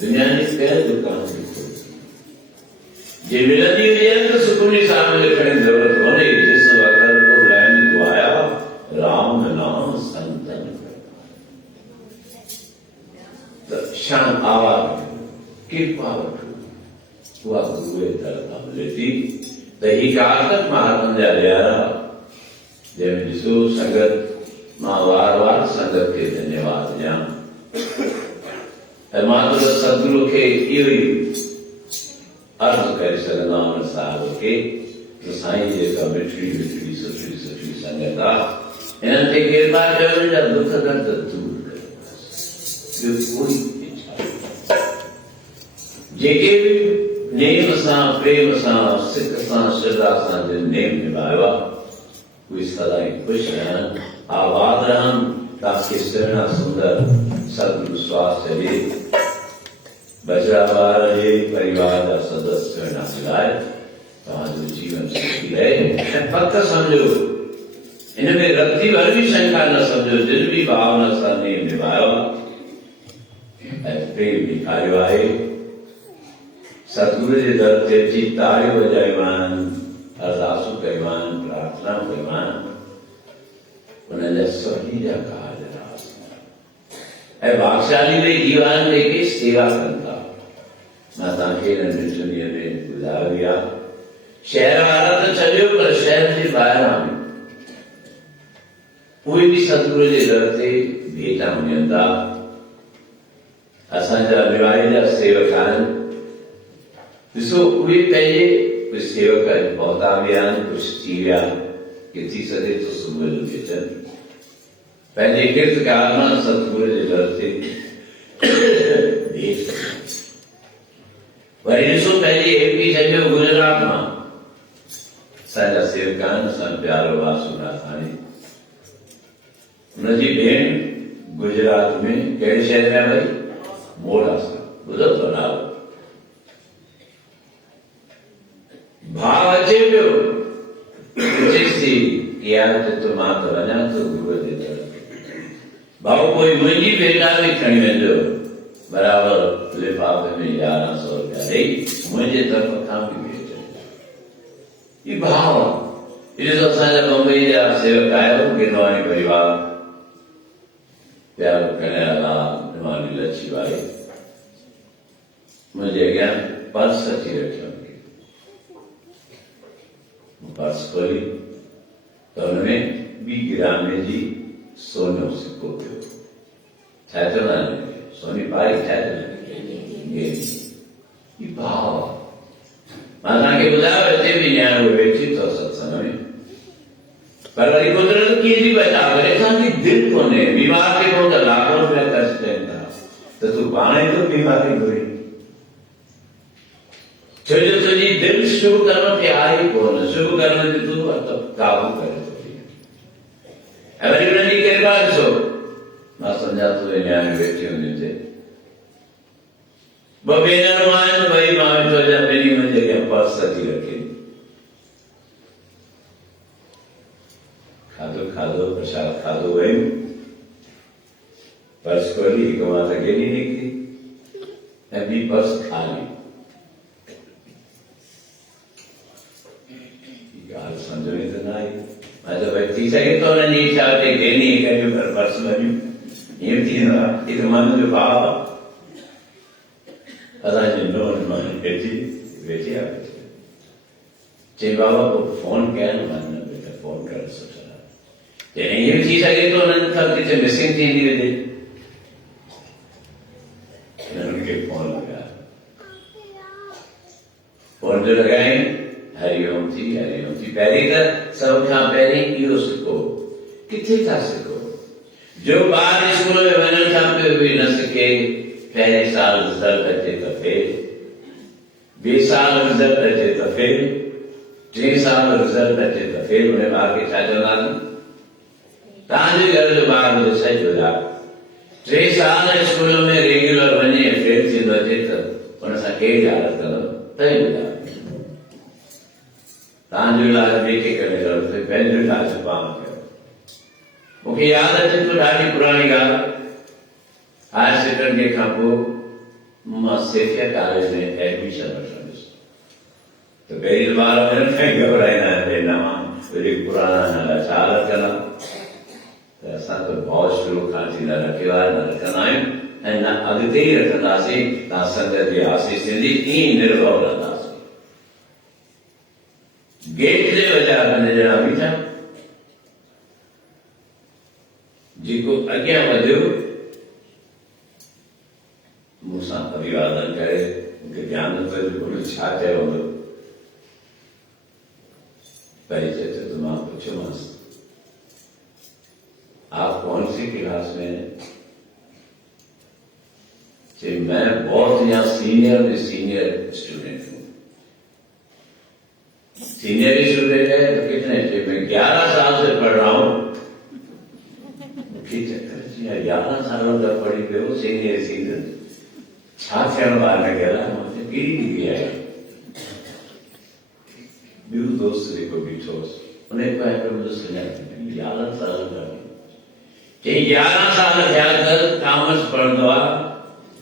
दुनिया ने कह दुकान भी खोली जे मिलती हुई है तो सुकूनी सामने खड़े जरूरत होने जिस वक्त को लाइन दुआया राम नाम संतन शान आवाज कृपा हुआ गुरुए दर लेती तही कारतक महात्म जा जब जिसो संगत मां वार वार संगत के धन्यवाद जान मात्र सदगुरु के इहो अर्ज करे सघंदा आहिनि साहिब के त साईं जेका मिठड़ी मिठड़ी सुठी सुठी संगत आहे इन्हनि ते कृपा कयो जा दुख दर्द दूर कयो ॿियो कोई इच्छा जेके बि नेम सां प्रेम सां सिक सां श्रद्धा सां जिन नेम निभायो आहे उहे सदाई ख़ुशि रहनि आबाद रहनि ताकि सुहिणा सुंदर सदगुरु स्वास्थ्य ॾे बचड़ा ॿार जे परिवार जा सदस्य न मिलाए तव्हांजो जीवन सुखी रहे ऐं पक सम्झो इन में रती भर भी शंका न समझो दिल भी भावना सां नेम निभायो ऐं प्रेम ॾेखारियो आहे सतगुरु जे दर ते अची ताड़ियूं वॼायूं आहिनि अरदासूं कयूं आहिनि प्रार्थना कयूं आहिनि उन जा सभिनी जा कारज रास ऐं भागशाली ॿई जीवन जेके सेवा कनि था मां तव्हांखे हिन ॾिठनीअ में ॿुधायो आहे शहर वारा त छॾियो पर शहर जे ॿाहिरां बि उहे बि सतगुरु जे दर ते भेटा वञनि था असांजा निवारी जा सेवक आहिनि ॾिसो उहे पंहिंजे कुझु सेवक पहुता बि आहिनि कुझु थी विया कि थी सघे तो सुबुह जो बि अचनि पंहिंजे किरतकार मां सतगुरु जे दर ते भेट वरी ॾिसो पंहिंजी एपी सॼो गुजरात मां असांजा सेवक आहिनि असांजो प्यारो वासु नाथाणी उनजी भेण गुजरात में कहिड़े शहर में वई मोड़ासा ॿुधो अथव नालो भाव अचे पियो चएसि थी यार तो मां त वञा थो गुरूअ जे दर भाऊ कोई मुंहिंजी बेटा बि खणी वेंदो बराबरि लिफाफे में 1100 रुपया ॾेई मुंहिंजे तरफ़ खां बि भेट ही भाव आहे ॾिसो असांजा बम्बई जा सेवक आयो गिरवाणी परिवार प्यारो कन्हैयालाल निमाणी लच्छीबाई मुंहिंजे अॻियां पर्स अची रखियो पर्स खोली तो हुनमें 20 ग्राम जी सोनो सिक्को पियो छा चवंदा आहिनि सोनी पाई छा चवंदा ही भाव मां तव्हांखे ॿुधायो हिते बि न्याणो वेठी अथव सत्संग में पर वरी कुदरत कीअं थी बचा करे असांजी दिलि कोन्हे बीमार खे कोन त लाखों रुपया ख़र्च कनि था त तूं पाण ई तो बीमारी घुरी छो जो तुंहिंजी दिलि शुभ कर्म खे आहे ई कोन शुभ कर्म ते तूं काबू करे थो ऐं वरी उन्हनि जी कृपा ॾिसो मां सम्झा थो न्याणी वेठी हूंदी हुते ॿ भेनरूं आहिनि ॿई मां वेठो हुजां ॿिन्ही मुंहिंजे अॻियां पर्स अची रखी खाधो खाधो प्रसाद खाधो वयूं पर्स खोली हिकु मां त गेॾी निकिती ऐं ॿी पर्स खाली ॻाल्हि सम्झ में त न आई मां चयो भई थी सघे थो हुननि जी इच्छा हुजे गेनी करियूं पर पर्स वञूं हीअं थींदो आहे हिकु मन जो भाव आहे असांजी नोन मां वेठी आहे चई बाबा पोइ फोन कयनि मां न बेटा फोन करणु सुठो आहे जॾहिं हीअं थी सघे थो हुननि खां किथे मिसिंग थींदी हुजे हिननि खे फोन लॻायो फोन जो लॻाई हरिओम थी पहिरीं त सभ खां पहिरीं इहो सिखो किथे था सिखो जो ॿार स्कूल में वञण खां पोइ बि न सिखे पहिरें साल रिज़ल्ट अचे त फेल ॿिए साल रिज़ल्ट अचे त फेल टे साल रिज़ल्ट अचे त फेल हुन ॿार खे छा चवंदासीं तव्हांजे घर जो ॿार मुंहिंजो सही ॿुधायो 3 साल स्कूल में रेग्युलर वञे फेल थींदो अचे त हुन सां कहिड़ी हालत कंदो तव्हां ॿुधायो तव्हांजो इलाज ॿिए खे करे ज़रूरत आहे पंहिंजो इलाज पाण कयो मूंखे यादि अचे थो ॾाढी पुराणी ॻाल्हि हायर सेकेंडरी खां पोइ मां सेठिया कॉलेज में एडमिशन वठंदुसि त पहिरीं ॿार हुननि खे घबराईंदा आहिनि भई नवां वरी पुराणा नाला छा रखंदा त असां त भउ शुरू खां थींदा रखियो आहे न रखंदा आहियूं ऐं न अॻिते ई रखंदासीं तव्हां संगत जे आसीस थींदी ईअं निर्भव रहंदासीं गेट जे वजह पंज ॼणा बीठा जेको अॻियां वधियो मूंसां अभिवादन करे मूंखे ध्यानु नथो छा चयो हूंदो परिचय तो मां पूछोमांसि आप कौन सी क्लास में हैं? मैं बहुत यहाँ सीनियर स्टूडेंट हूँ। सीनियर स्टूडेंट है तो कितने मैं 11 साल से पढ़ रहा हूँ। चक्कर 11 सालों तक पढ़ी पे हो सीनियर छा थियण वारा गया मुझे कहिड़ी डिग्री आहे ॿियो दोस्त जेको बीठो हुअसि उन पाए मुंहिंजो सुञाणे 11 साल चई 11 साल थिया त कॉमर्स पढ़ंदो आहे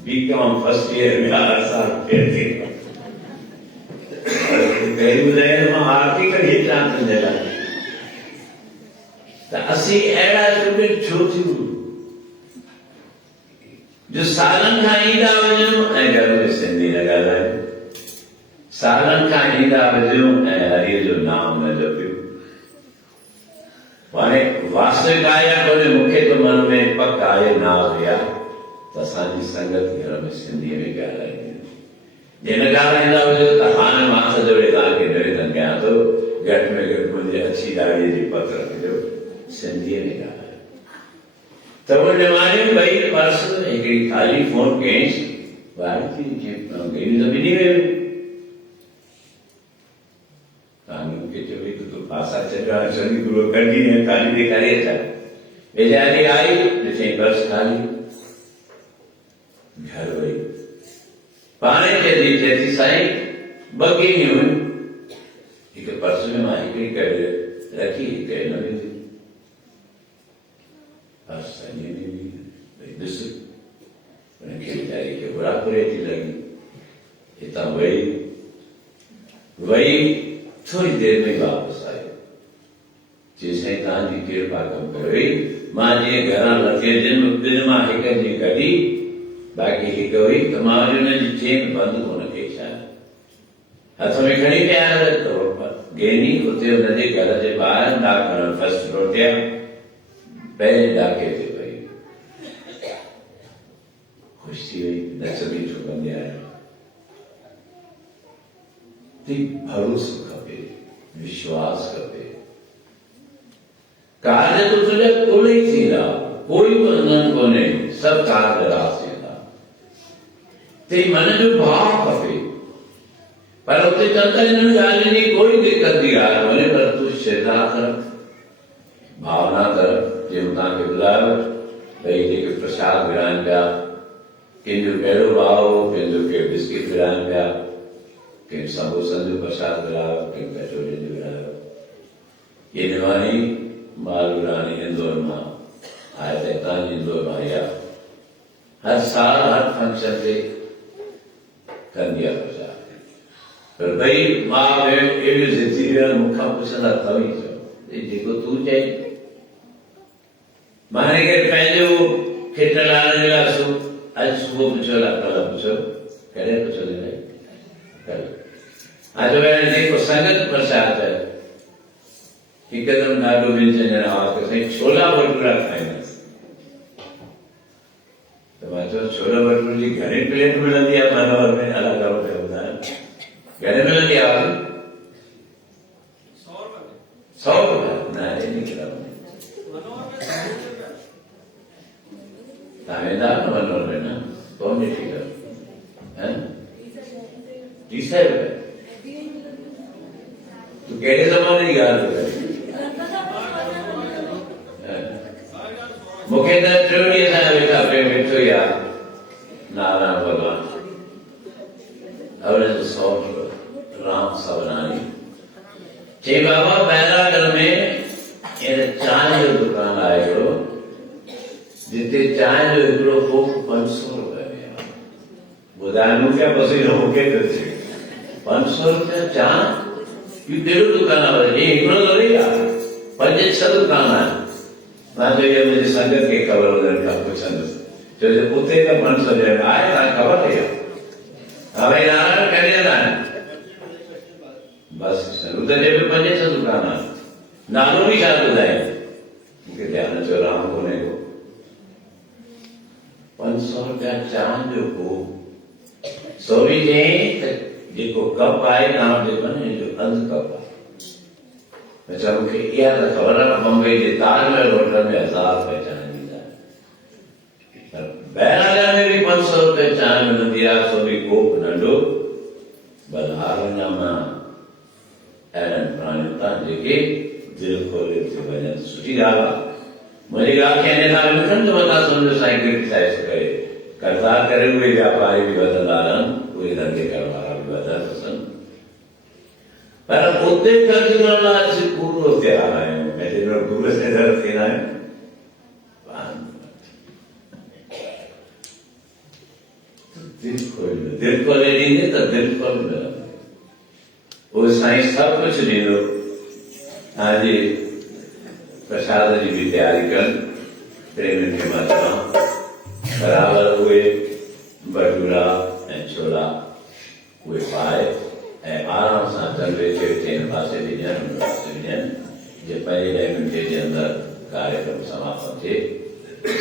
बीकॉम फर्स्ट ईयर में 11 साल फेल थी पहिरीं ॿुधाए मां आर्टिकल हेतिरा कंदे लाइ त असीं अहिड़ा स्टूडेंट छो थियूं जो सालनि खां ईंदा वञूं ऐं घर में सिंधी न ॻाल्हायूं सालनि खां ईंदा वञूं ऐं हरीअ जो नाम न जपियूं हाणे वास्तविक आहे या कोन्हे मूंखे त मन में पक आहे नाज़ हुया त असांजी संगत घर में सिंधीअ में ॻाल्हाईंदी जे न ॻाल्हाईंदा हुजो त हाणे मां हथ जोड़े तव्हांखे निवेदन कयां थो घटि में घटि मुंहिंजे अछी दाड़ीअ जी पत रखिजो सिंधीअ में ॻाल्हायो त उन ॼमाने ॿई पर्स हिकिड़ी ख़ाली फोन कयईंसि गेड़ी त ॿिनी में मूंखे चयो त तूं पासा चढ़ा चङी पूरो कढी ऐं ख़ाली ॾेखारे अचां वेचारी आई ॾिठई पर्स ख़ाली घर वई पाणे चए थी साईं ॿ गेड़ियूं हुयूं हिकु पर्स में मां हिकिड़ी कढी रखी हिकु हिन में वीचारी खे बुरापुरे थी लगी हितां वही थोड़ी देर में वापस आयो चई साईं तव्हांजी कृपा कम कयो मां जीअं घरां लथे ॿिनि मां हिक जी कढी बाक़ी हिकु हुई त मां हुनजी चेन बंदि कोन कई छा हथ में खणी पिया गेनी उते हुनजे घर जे ॿाहिरि ॾाकण फर्स्ट फ्लोर ते पहिरें ॾाके ते वई ख़ुशि थी वई नच बीठो कंदे आयो भरोसो खपे विश्वास खपे कार्य तो तुझे कुल ही थींदा कोई बंधन कोन्हे सभु कार्य रास थींदा ते मन जो भाव खपे पर उते चवंदा हिननि ॻाल्हियुनि जी कोई दिक़त थी ॻाल्हि कोन्हे पर तूं श्रद्धा कर भावना कर जीअं तव्हांखे ॿुधायो भई जेके प्रसाद विराइनि पिया कंहिंजो कहिड़ो भाव हो कंहिंजो के बिस्किट विराइनि पिया कंहिं समोसनि जो प्रसाद विरायो कंहिं कचौड़ियुनि जो विरायो ये निवाणी मालविरानी इंदौर मां आहे त हितां जी इंदौर मां आई आहे हर साल हर फंक्शन ते कंदी आहे प्रसाद पर भई मां अहिड़ियूं ज़िद्दी मूंखां पुछंदा तव्हीं चओ जेको तूं चई मां हिनखे पंहिंजो खिट लाहिण जे लाइ अॼु सुबुह पुछियो कल्ह पुछियो कॾहिं पुछियो कल्ह जेको संगत प्रसाद है हिकदमि ॾाढो व्यंजन आवाज़ साईं छोला भटूरा खाईंदासीं त मां चयो छोला भटूरे जी घणी प्लेट मिलंदी आहे मानवर में अलॻि अलॻि ॿुधायो घणे मिलंदी आहे 100 रुपया न निकिरंदो तव्हां वेंदा न मनोर में न कोन ॾिठी कर 30 रुपया तूं कहिड़े ज़माने जी ॻाल्हि थो करे मूंखे त 3 ॾींहं सां वेठा वेठो ई आहे नारायण भॻवान और सौट राम सवनानी चई बाबा बैरागढ़ में चाय जो दुकान आयो जिते चांहि जो हिकिड़ो कोप 500 रुपए में आहे। ॿुधाए मूंखे पसीनो मूंखे थो थिए 500 रुपया चांहि इहो कहिड़ो दुकान आहे वरी हिकिड़ो थोरी आहे 5-6 दुकान आहिनि। मां चयो इहो मुंहिंजी संगत खे ख़बर हुजण खां पुछंदुसि छो जो उते त 500 ॼणा आहे तव्हां ख़बर आहे हा भई नारायण कहिड़े आहिनि बसि उते बि 5-6 दुकान आहिनि नालो बि छा ॿुधाए मूंखे ध्यानु अचो राम कोन्हे को 500 रुपया चांहि जो कोप सोरी चई त जेको कप आहे तव्हां वटि जेको न जो अधु कप आहे मैं चयो मूंखे इहा त ख़बर आहे बम्बई जे ताजमहल होटल में 1000 रुपए चांहि ॾींदा आहिनि बहराजा में बि 500 रुपए चांहि मिलंदी आहे सो बि कोप नंढो बलहार वञा मां अहिड़नि प्राणियुनि तां जेके दिलि खोले थी वञनि सुठी ॻाल्हि आहे मुंहिंजी ॻाल्हि खे अञा लिखनि त मथां सम्झो साईं क्रिटिसाइज़ करे करतार करे उहे व्यापारी बि वधंदा रहनि उहे धंधे करण वारा बि वधनि वसनि पर उते ख़र्च करण लाइ असीं पूरो तयार आहियूं पंहिंजे गुरू से दर थींदा आहियूं दिलि खोले ॾींदे त दिलि खोले मिलंदो उहो साईं सभु कुझु ॾींदो तव्हांजी प्रसाद जी भी तैयारी कर प्रेम के मात्रा बराबर हुए भटूरा ऐं छोला उहे पाए ऐं आराम सां तलवे खे टेन पासे विझनि पासे विझनि जे 5-10 मिंटे जे अंदरि कार्यक्रम समाप्त थिए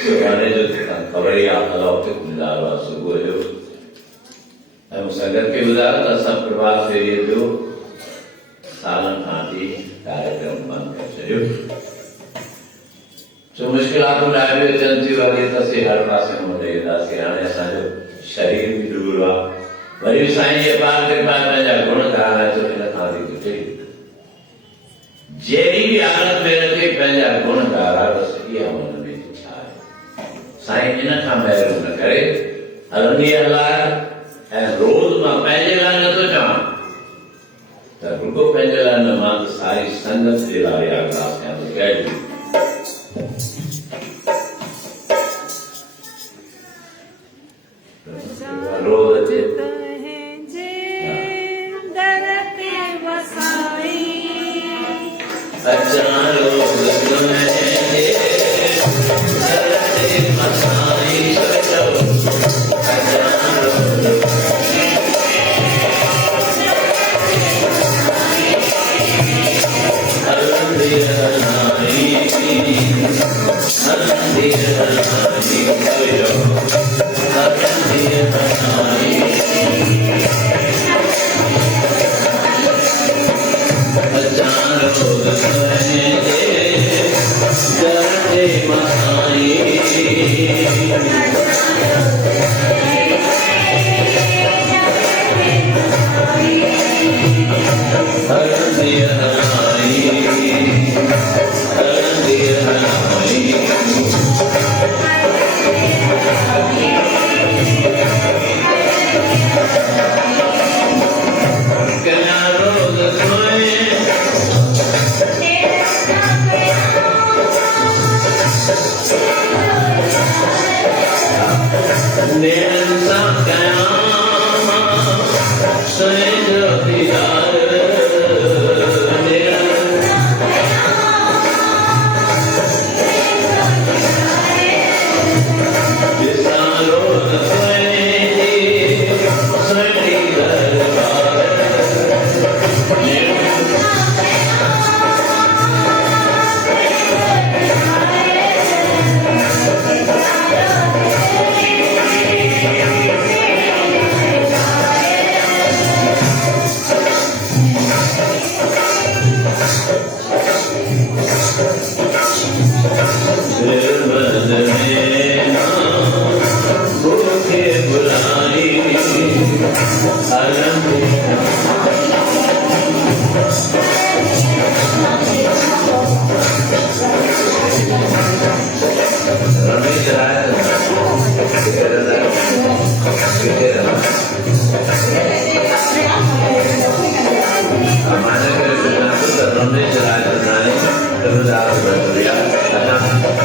सुभाणे जो तव्हां ख़बर ई आहे अलौकिक नज़ारो आहे सुबुह जो ऐं मूं संगत खे ॿुधायो त असां प्रभात फेरीअ जो सालनि खां वठी कार्यक्रम बंदि करे छॾियो जो मुश्किलातूं ॾाढियूं अचनि थियूं वरी त असीं हर पासे मोड़े ईंदासीं हाणे असांजो शरीर बि डूबो आहे वरी साईं जी अपार कृपा पंहिंजा गुण ॻाल्हाए थो हिन खां वधीक कुझु जहिड़ी बि हालत में रखे पंहिंजा गुण ॻाल्हाए बसि इहा मन में छा आहे साईं इन खां महिरबानी न करे हलंदी लाइ ऐं रोज़ मां पंहिंजे लाइ नथो चवां त रुॻो पंहिंजे लाइ न मां त सारी संगत जे लाइ अरदास कयां थो जय झूलेलाल रोज़ अचे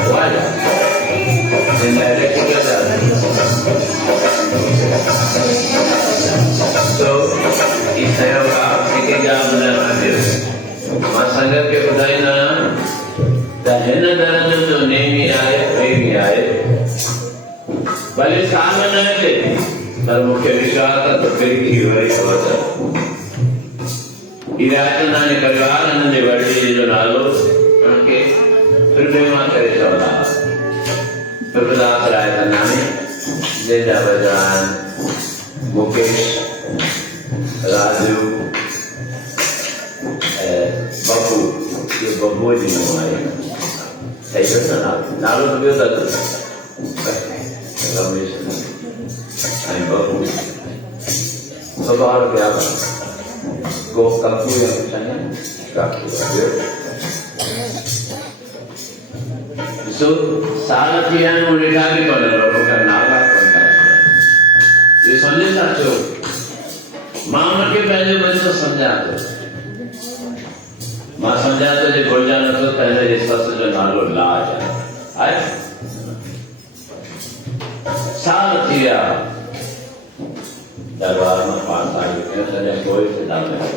Why? संगत के ॿुधाईंदा त हिन दर जो नेमी आहे प्रेमी आहे भले साम्हूं न अचे पर मूंखे विश्वास आहे त फिरकी वरी ख़बर इरादनाने परिवार हिननि जे वॾे जो नालो उनखे फिरमेमा करे चवंदा फिरदास राय तनानी जंहिंजा वॾा मुकेश राजू बब्बू ये बब्बू जी आहे सही आहे न नालो ॿियो त रमेश ऐं बब्बू स्वभाव ॿिया को काकू या कुछ नहीं काकू सो सारा चीज़ें मुझे काफी पता लोगों का नाला पता ये समझे साचो माँ उनके पहले बच्चे तो समझा तो माँ समझा तो जो बोल जाना तो पहले ये सस जो नालो ला जाए आए सारा चीज़ें दरबार में 5 साल के सने कोई से दाम है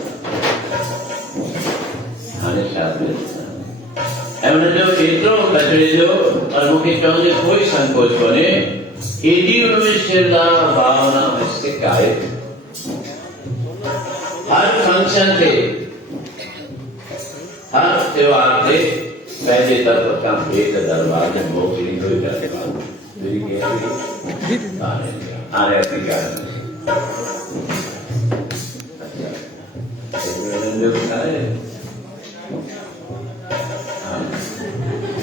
आने शादी एवं जो एतरो बचड़े जो और मुके चौंदे कोई संकोच कोने एडी उन्मेषला भावना इसके काहे हर फंक्शन थे हर त्योहार थे पहले तरफ का एक दरबार में मोकली हुई दरबार मेरी के आने ऐसी गाड़ी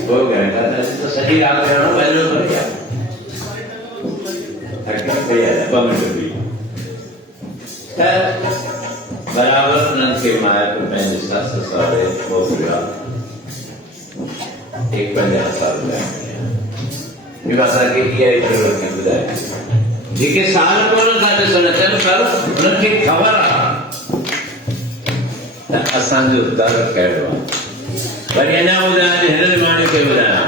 वो घंटा तो सही रात में ना पहले तो क्या थकने पे है बम भी बराबर नंद के माया को मैंने सास सारे वो पूरा एक 50,000 रुपया ये भाषा के किया इधर की बुदाई जेके साल कोन काटे सुनते पर उनखे खबर आहे असांजो दर कहिड़ो आहे वरी अञा ॿुधायां हिननि माण्हू खे ॿुधायां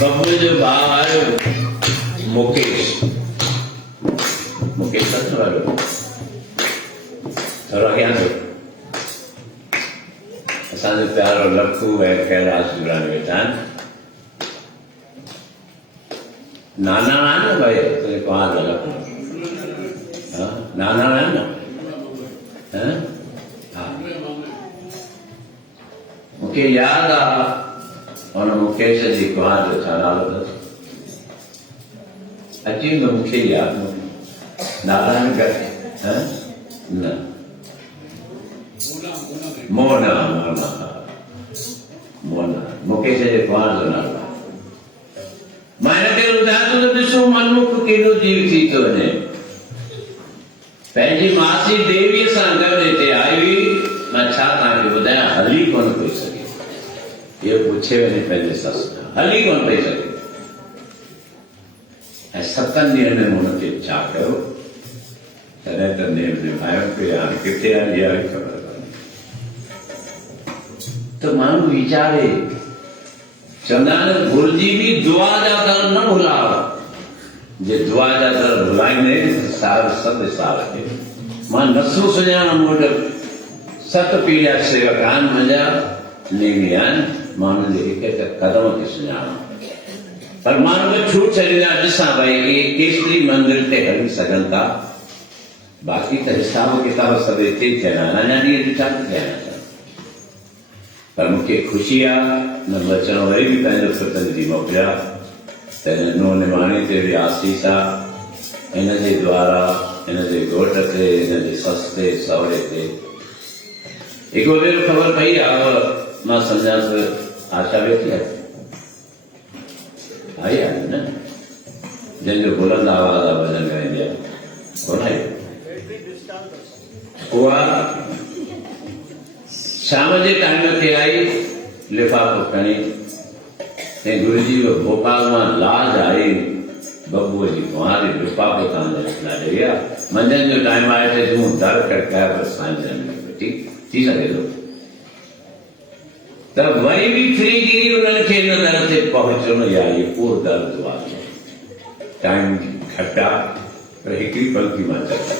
बब्बू जो भाउ आयो मुकेश मुकेश सच वारो थोरो अॻियां थियो असांजो प्यारो लखू ऐं कैलाश जुड़ानी वेठा आहिनि नाना ना भाई तुझे कहाँ लगा नाना ना मुझे याद आ और मुकेश जी कहाँ जो था नालो अजीब में मुझे याद नारायण कर न मोना मोना मोना मुकेश जी कहाँ जो नालो मायने के ॿुधायो त ॾिसो मनमुख केॾो जीव थी थो वञे पंहिंजी मासी देवीअ सां गॾु हिते आई हुई मां छा तव्हांखे ॿुधायां हली कोन पई सघे इहो पुछे वञे पंहिंजे ससु खां हली कोन पई सघे ऐं 7 ॾींहंनि में हुनखे छा कयो तॾहिं त नेम निभायो पियो हाणे किथे आहे इहा ख़बर कोन्हे त माण्हू वीचारे चवंदा आहिनि गुरुजी भी दुआ जा दर न भुलाओ जे दुआ जा दर भुलाईंदे साल 7 साल के मां नसो सुञाणा मूं वटि 7 पीढ़िया सेवक आहिनि मुंहिंजा नेमी आहिनि मां उन्हनि जे हिक हिक कदम खे सुञाणा पर मां उनखे छूट छॾींदा ॾिसां भई इहे केसरी मंदिर ते हली सघनि था बाक़ी त हिसाब किताब सभु हिते ई थियणा आहिनि अञा ॾींहं ॾिठा न थिया आहिनि पर मूंखे ख़ुशी आहे न बचण वरी बि पंहिंजो प्रतिनिधि मोकिलिया त हिन नूंहं निमाणी ते बि आसीस आहे हिन जे द्वारा हिन जे घोट ते हिन जे ससु ते सहुरे ते हिकु भेरो ख़बर पई आहे मां सम्झांसि आशा वेठी आहे आई आहे न जंहिंजो बुलंद आवाज़ आहे भॼन ॻाईंदी आहे कोन आई उहा शाम जे टाइम ते आई लिफ़ाफ़ो खणी ऐं गुरुजी जो भोपाल मां लाज आई बब्बूअ जी कुंवारी लिफ़ाफ़ो तव्हांजे लाइ ॾेई आहे मंझंदि जो टाइम आहे त तूं दर खटकाए पर साईं जन में थी सघे थो त वरी बि फ्रीगिरी उन्हनि खे हिन दर ते पहुचणो या इहो पूरो दर्द आहे टाइम घटि आहे पर हिकिड़ी पंक्ति मां चवां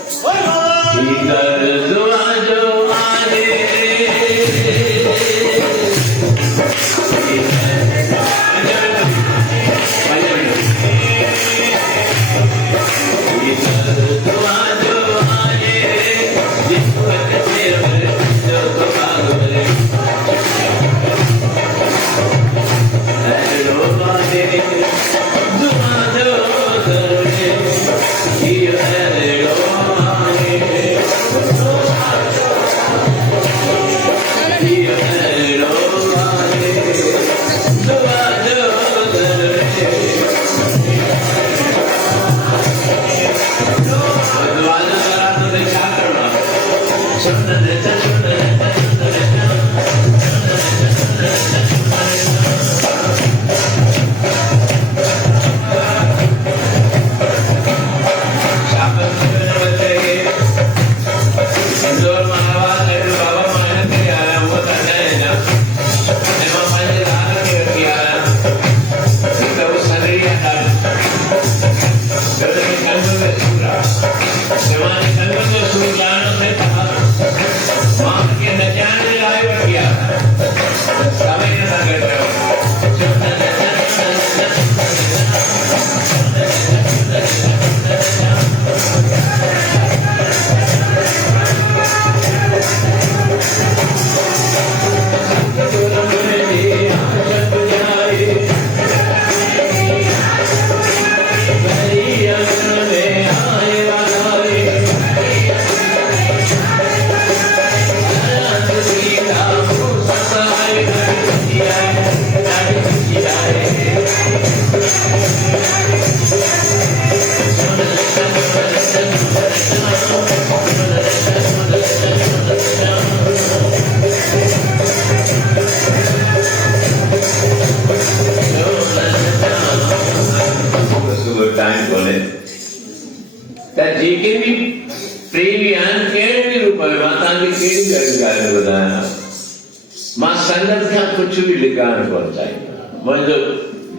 मां संगत खां कुछ भी लिखण कोन चाहींदो, मुंहिंजो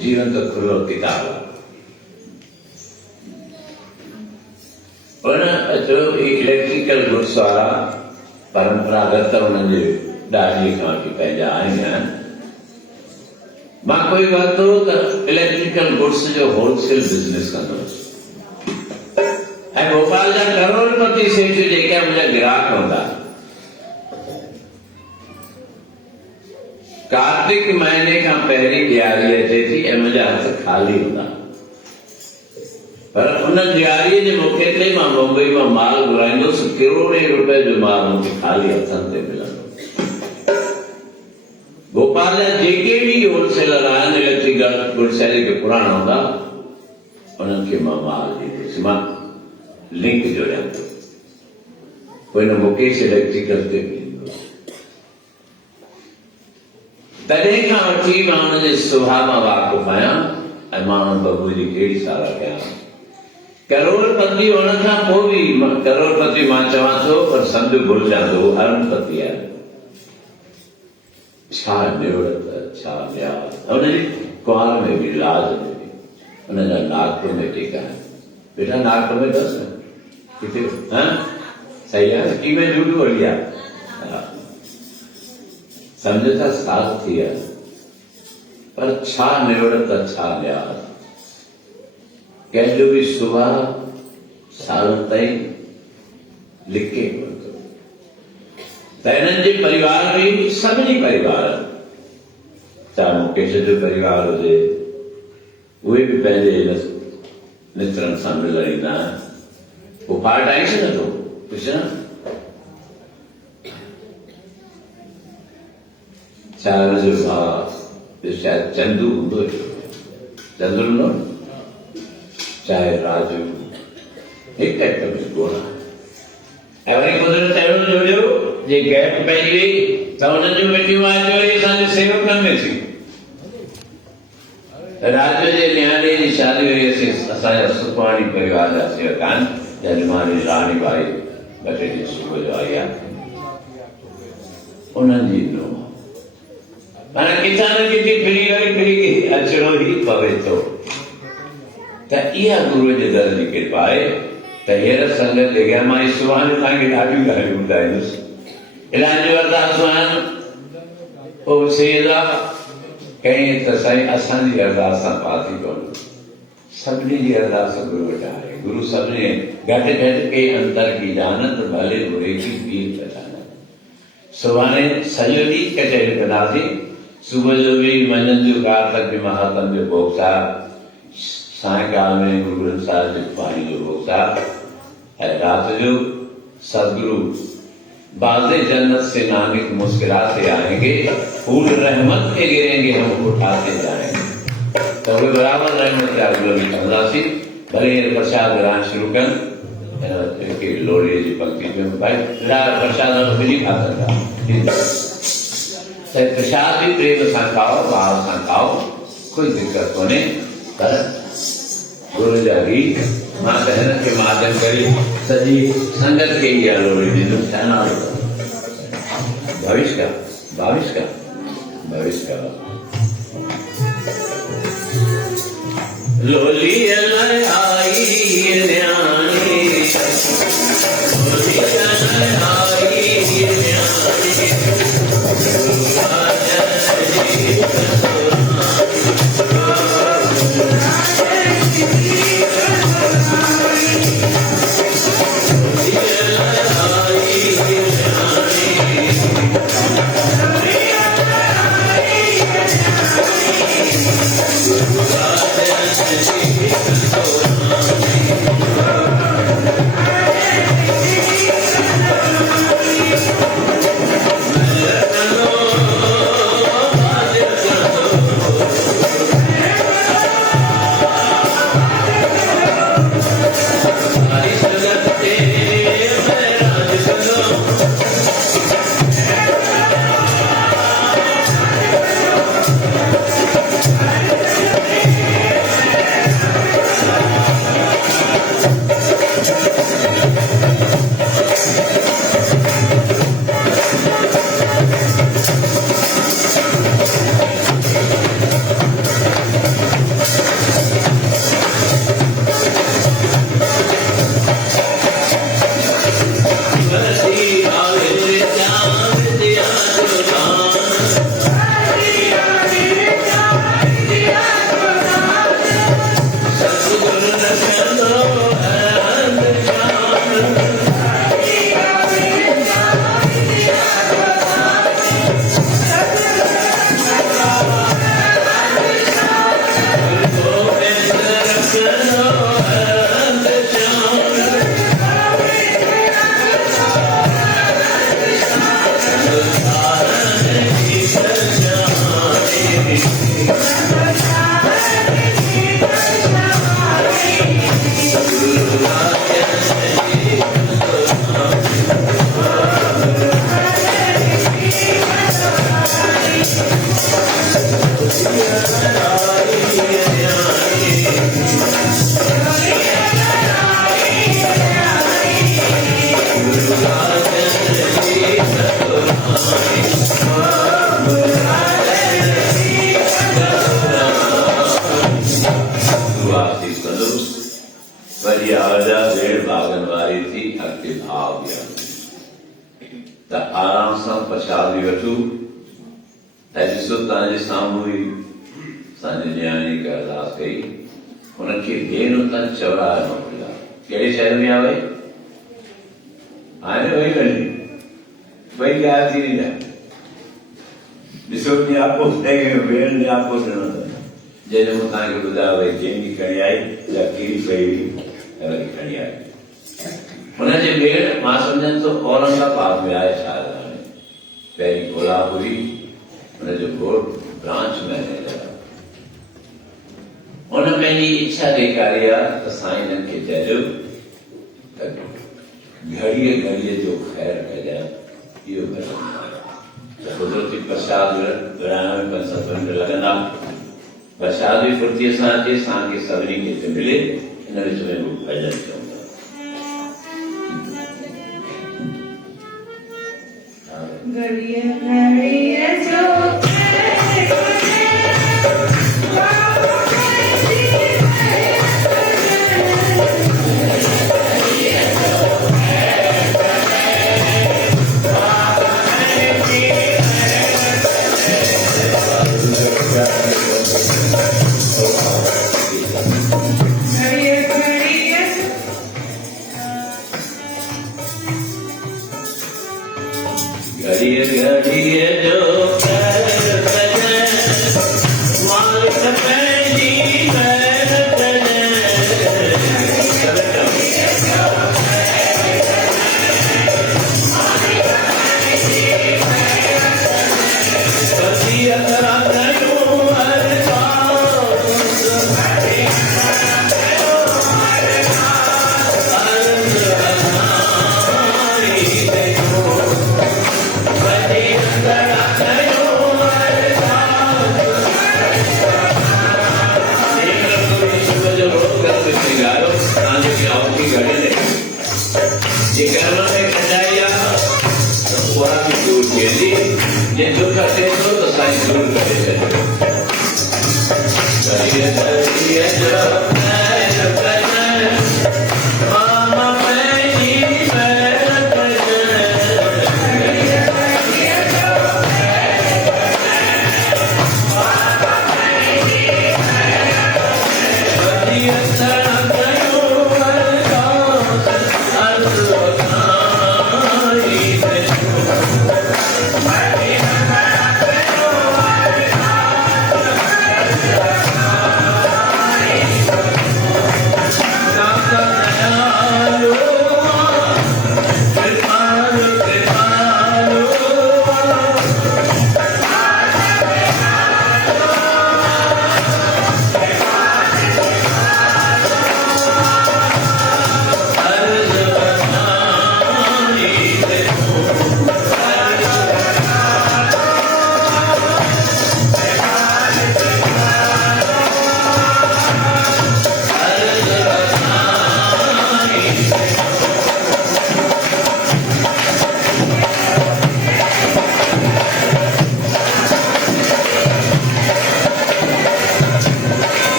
जीवन तो खुलो किताब आहे। इलेक्ट्रिकल गुड्स वारा परंपरागत उन्हनि जे ॾाढी खां वठी पंहिंजा आहिनि। मां कोई वरितो त इलेक्ट्रिकल गुड्स जो होलसेल बिज़नेस कंदुसि ऐं भोपाल जा करोड़पति सेठ जेके मुंहिंजा ग्राहक हूंदा, कार्तिक महीने खां पहिरीं ॾियारी अचे थी ऐं मुंहिंजा हथ ख़ाली हूंदा, पर उन ॾियारीअ जे मौके ते मां मुंबई मां माल घुराईंदुसि, करोड़े रुपए जो माल मूंखे ख़ाली हथनि ते मिलंदो। भोपाल जा जेके भी होलसेलर आहिनि इलेक्ट्रिकल गुड्स जा जेके पुराणा हूंदा, उन्हनि खे मां माल ॾींदुसि, मां लिंक जोड़ियां थो, पोइ हिन मुकेश इलेक्ट्रिकल ते तॾहिं खां वठी मां हुनजे सुभाउ मां वाक़ुफ़ आहियां ऐं मां हुन बबू जी कहिड़ी साराह कयां। करोड़पति हुअण खां पोइ बि करोड़पति मां चवां थो, पर सम्झ भुलिजां थो अरबपति आहे। छा निवड़त, छा न्यास, हुनजी कुंवार में बि, लाज में बि, हुनजा नाक में टेका आहिनि। बेटा नाक में अथसि न किथे, सही आहे, कीअं झूठ बोली आहे, सम्झ था साथ थी आहे, पर छा निवड़त, छा न्यास, कंहिंजो बि सुभाउ सालनि ताईं लिके कोन थो। त हिननि जे परिवार में सभिनी परिवार, चाहे मुकेश जो परिवार हुजे, उहे बि पंहिंजे मित्रनि सां मिलण ईंदा आहिनि। पोइ पार्ट आईसि न, तो पुछां छा हुनजो भाउ शायदि चंदू हूंदो, चंदू हूंदो, चाहे राजू, हिकु हिकु में कोन आहे। ऐं वरी कुदरत अहिड़ो जोड़ियो जे गैप पइजी वई त हुननि जूं मिटियूं वरी असांजे सेवकनि में थी। राजू जे न्याणे जी शादी हुई, असांजा सुखवाणी परिवार जा सेवक आहिनि, जजमानी राणी बाई ॿ टे ॾींहं सुबुह जो आई आहे, उन्हनि जी नूंहं माना किथां न किथे फिरी अचिणो ई पवे थो। त इहा गुरूअ जे दर जी कृपा आहे त हींअर संगत जॻह मां सुभाणे तव्हांखे ॾाढियूं ॻाल्हियूं ॿुधाईंदुसि। इलाही जो अरदासूं आहिनि, पोइ सेरा कई त साईं असांजी अरदास सां पाती कोन सभिनी जी अरदास गुरू वटि आहे गुरू सभिनी घटि घटि के अंतर की जानत भले बुरे की पीर पहचानत सुभाणे सॼो ॾींहुं कचहरी कंदासीं सुबुह जो बि मंझंदि जो कार तक बि महात्म जो भोग साहिब सायकाल में गुरु ग्रंथ साहिब जे पाणी जो भोग साहिब ऐं राति जो सदगुरु बाज़े जन्नत से नानक मुस्कुराते आएंगे फूल रहमत के गिरेंगे हम उठाते जाएंगे तो वे बराबर रहमत का गुलामी कंदासीं भले प्रसाद ग्रहण शुरू कनि के लोड़े जी पंक्ति में भाई प्रसाद मिली खाता प्रसाद भी प्रेम सां खाओ भाव सां खाओ कोई दिक्कत कोन्हे पर गुरु जा गीत मां त हिन खे माध्यम करी सॼी संगत खे इहा लोड़ी ॾींदुमि छा नालो भविष्य का लोली आई न्याणी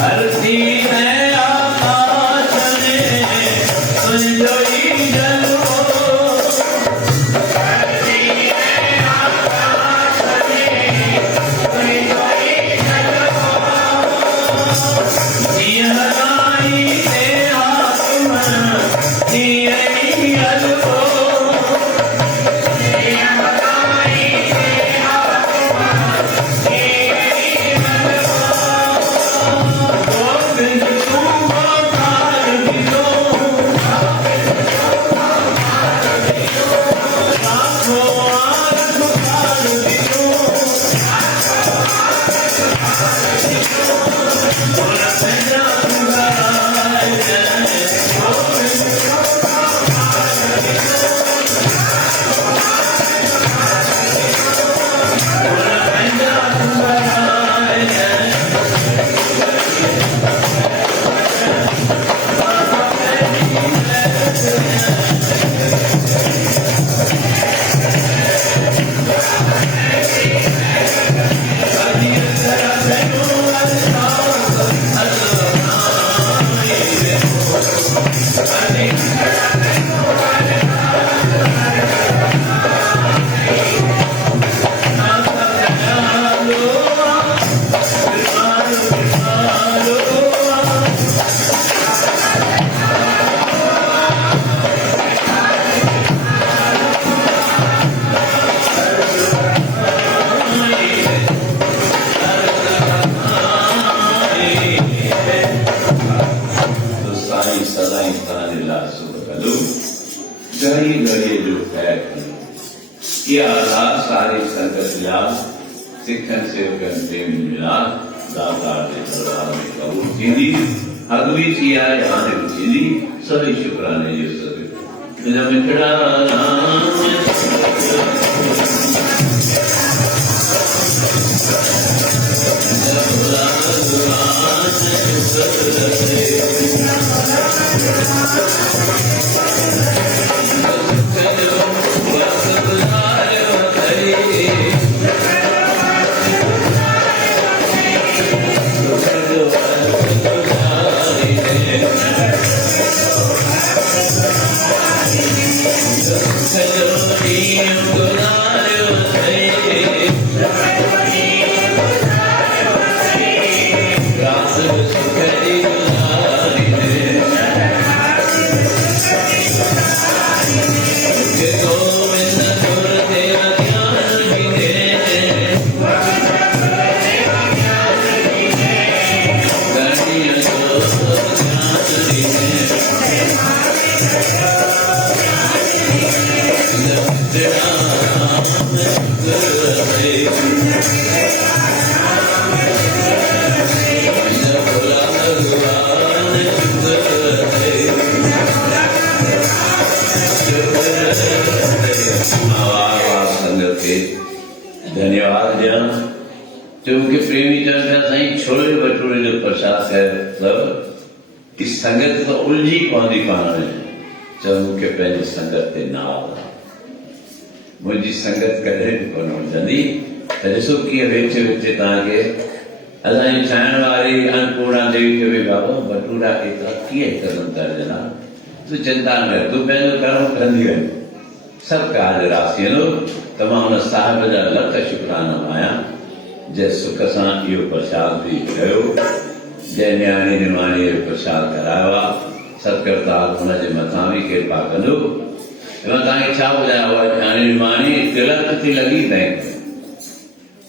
धरती में आकाश में संजोई जलो धरती में आकाश में संजोई जलो जिहराई ने आत्मा जियई अलगो सारी संगत मिला सिखन सेवकन प्रेम मिला दातार दे दरबार में कबूल थींदी अगवी थी आए हाणे थींदी सभी शुक्राने जो सभी जब मिठड़ा धन्यवाद दिया क्योंकि प्रेमी चर्चा साईं छोले भटूरे जो प्रसाद है सब इस संगत तो उलझी पवंदी पाण में चलो मूंखे पंहिंजी संगत ते नाज़ आहे मुंहिंजी संगत कॾहिं बि कोन वठंदी त ॾिसो कीअं विच विच तव्हांखे असांजी ठाहिण वारी अन्नपूर्णा देवी खे बि बाबा भटूरा एतिरा कीअं हिकदमि तरिजंदा तूं चिंता न कर तूं पंहिंजो कर्म कंदी वञ सभु कारज रासी वेंदो त मां हुन साहिब जा लख शुक्राना आहियां जंहिं सुख सां इहो प्रसाद बि कयो जंहिं न्याणी निमाणी जो प्रसाद करायो आहे सतकर्तार हुनजे मथां बि कृपा कंदो मां तव्हांखे छा ॿुधायां उहा न्याणी निमाणी तिलक थी लॻी तंहिं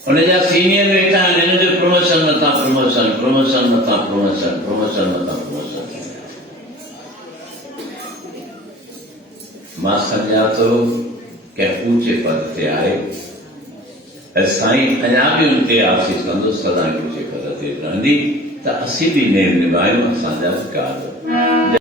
हुनजा सीनियर वेठा आहिनि हिन जो प्रमोशन मथां प्रमोशन प्रमोशन मथां प्रमोशन प्रमोशन मथां प्रमोशन मां सम्झां थो कंहिं ऊचे पद ते आहे ऐं साईं अञा बि उन ते आसीस कंदो सदा ऊचे पद ते रहंदी त असीं बि नेम निभायूं असांजा कार्य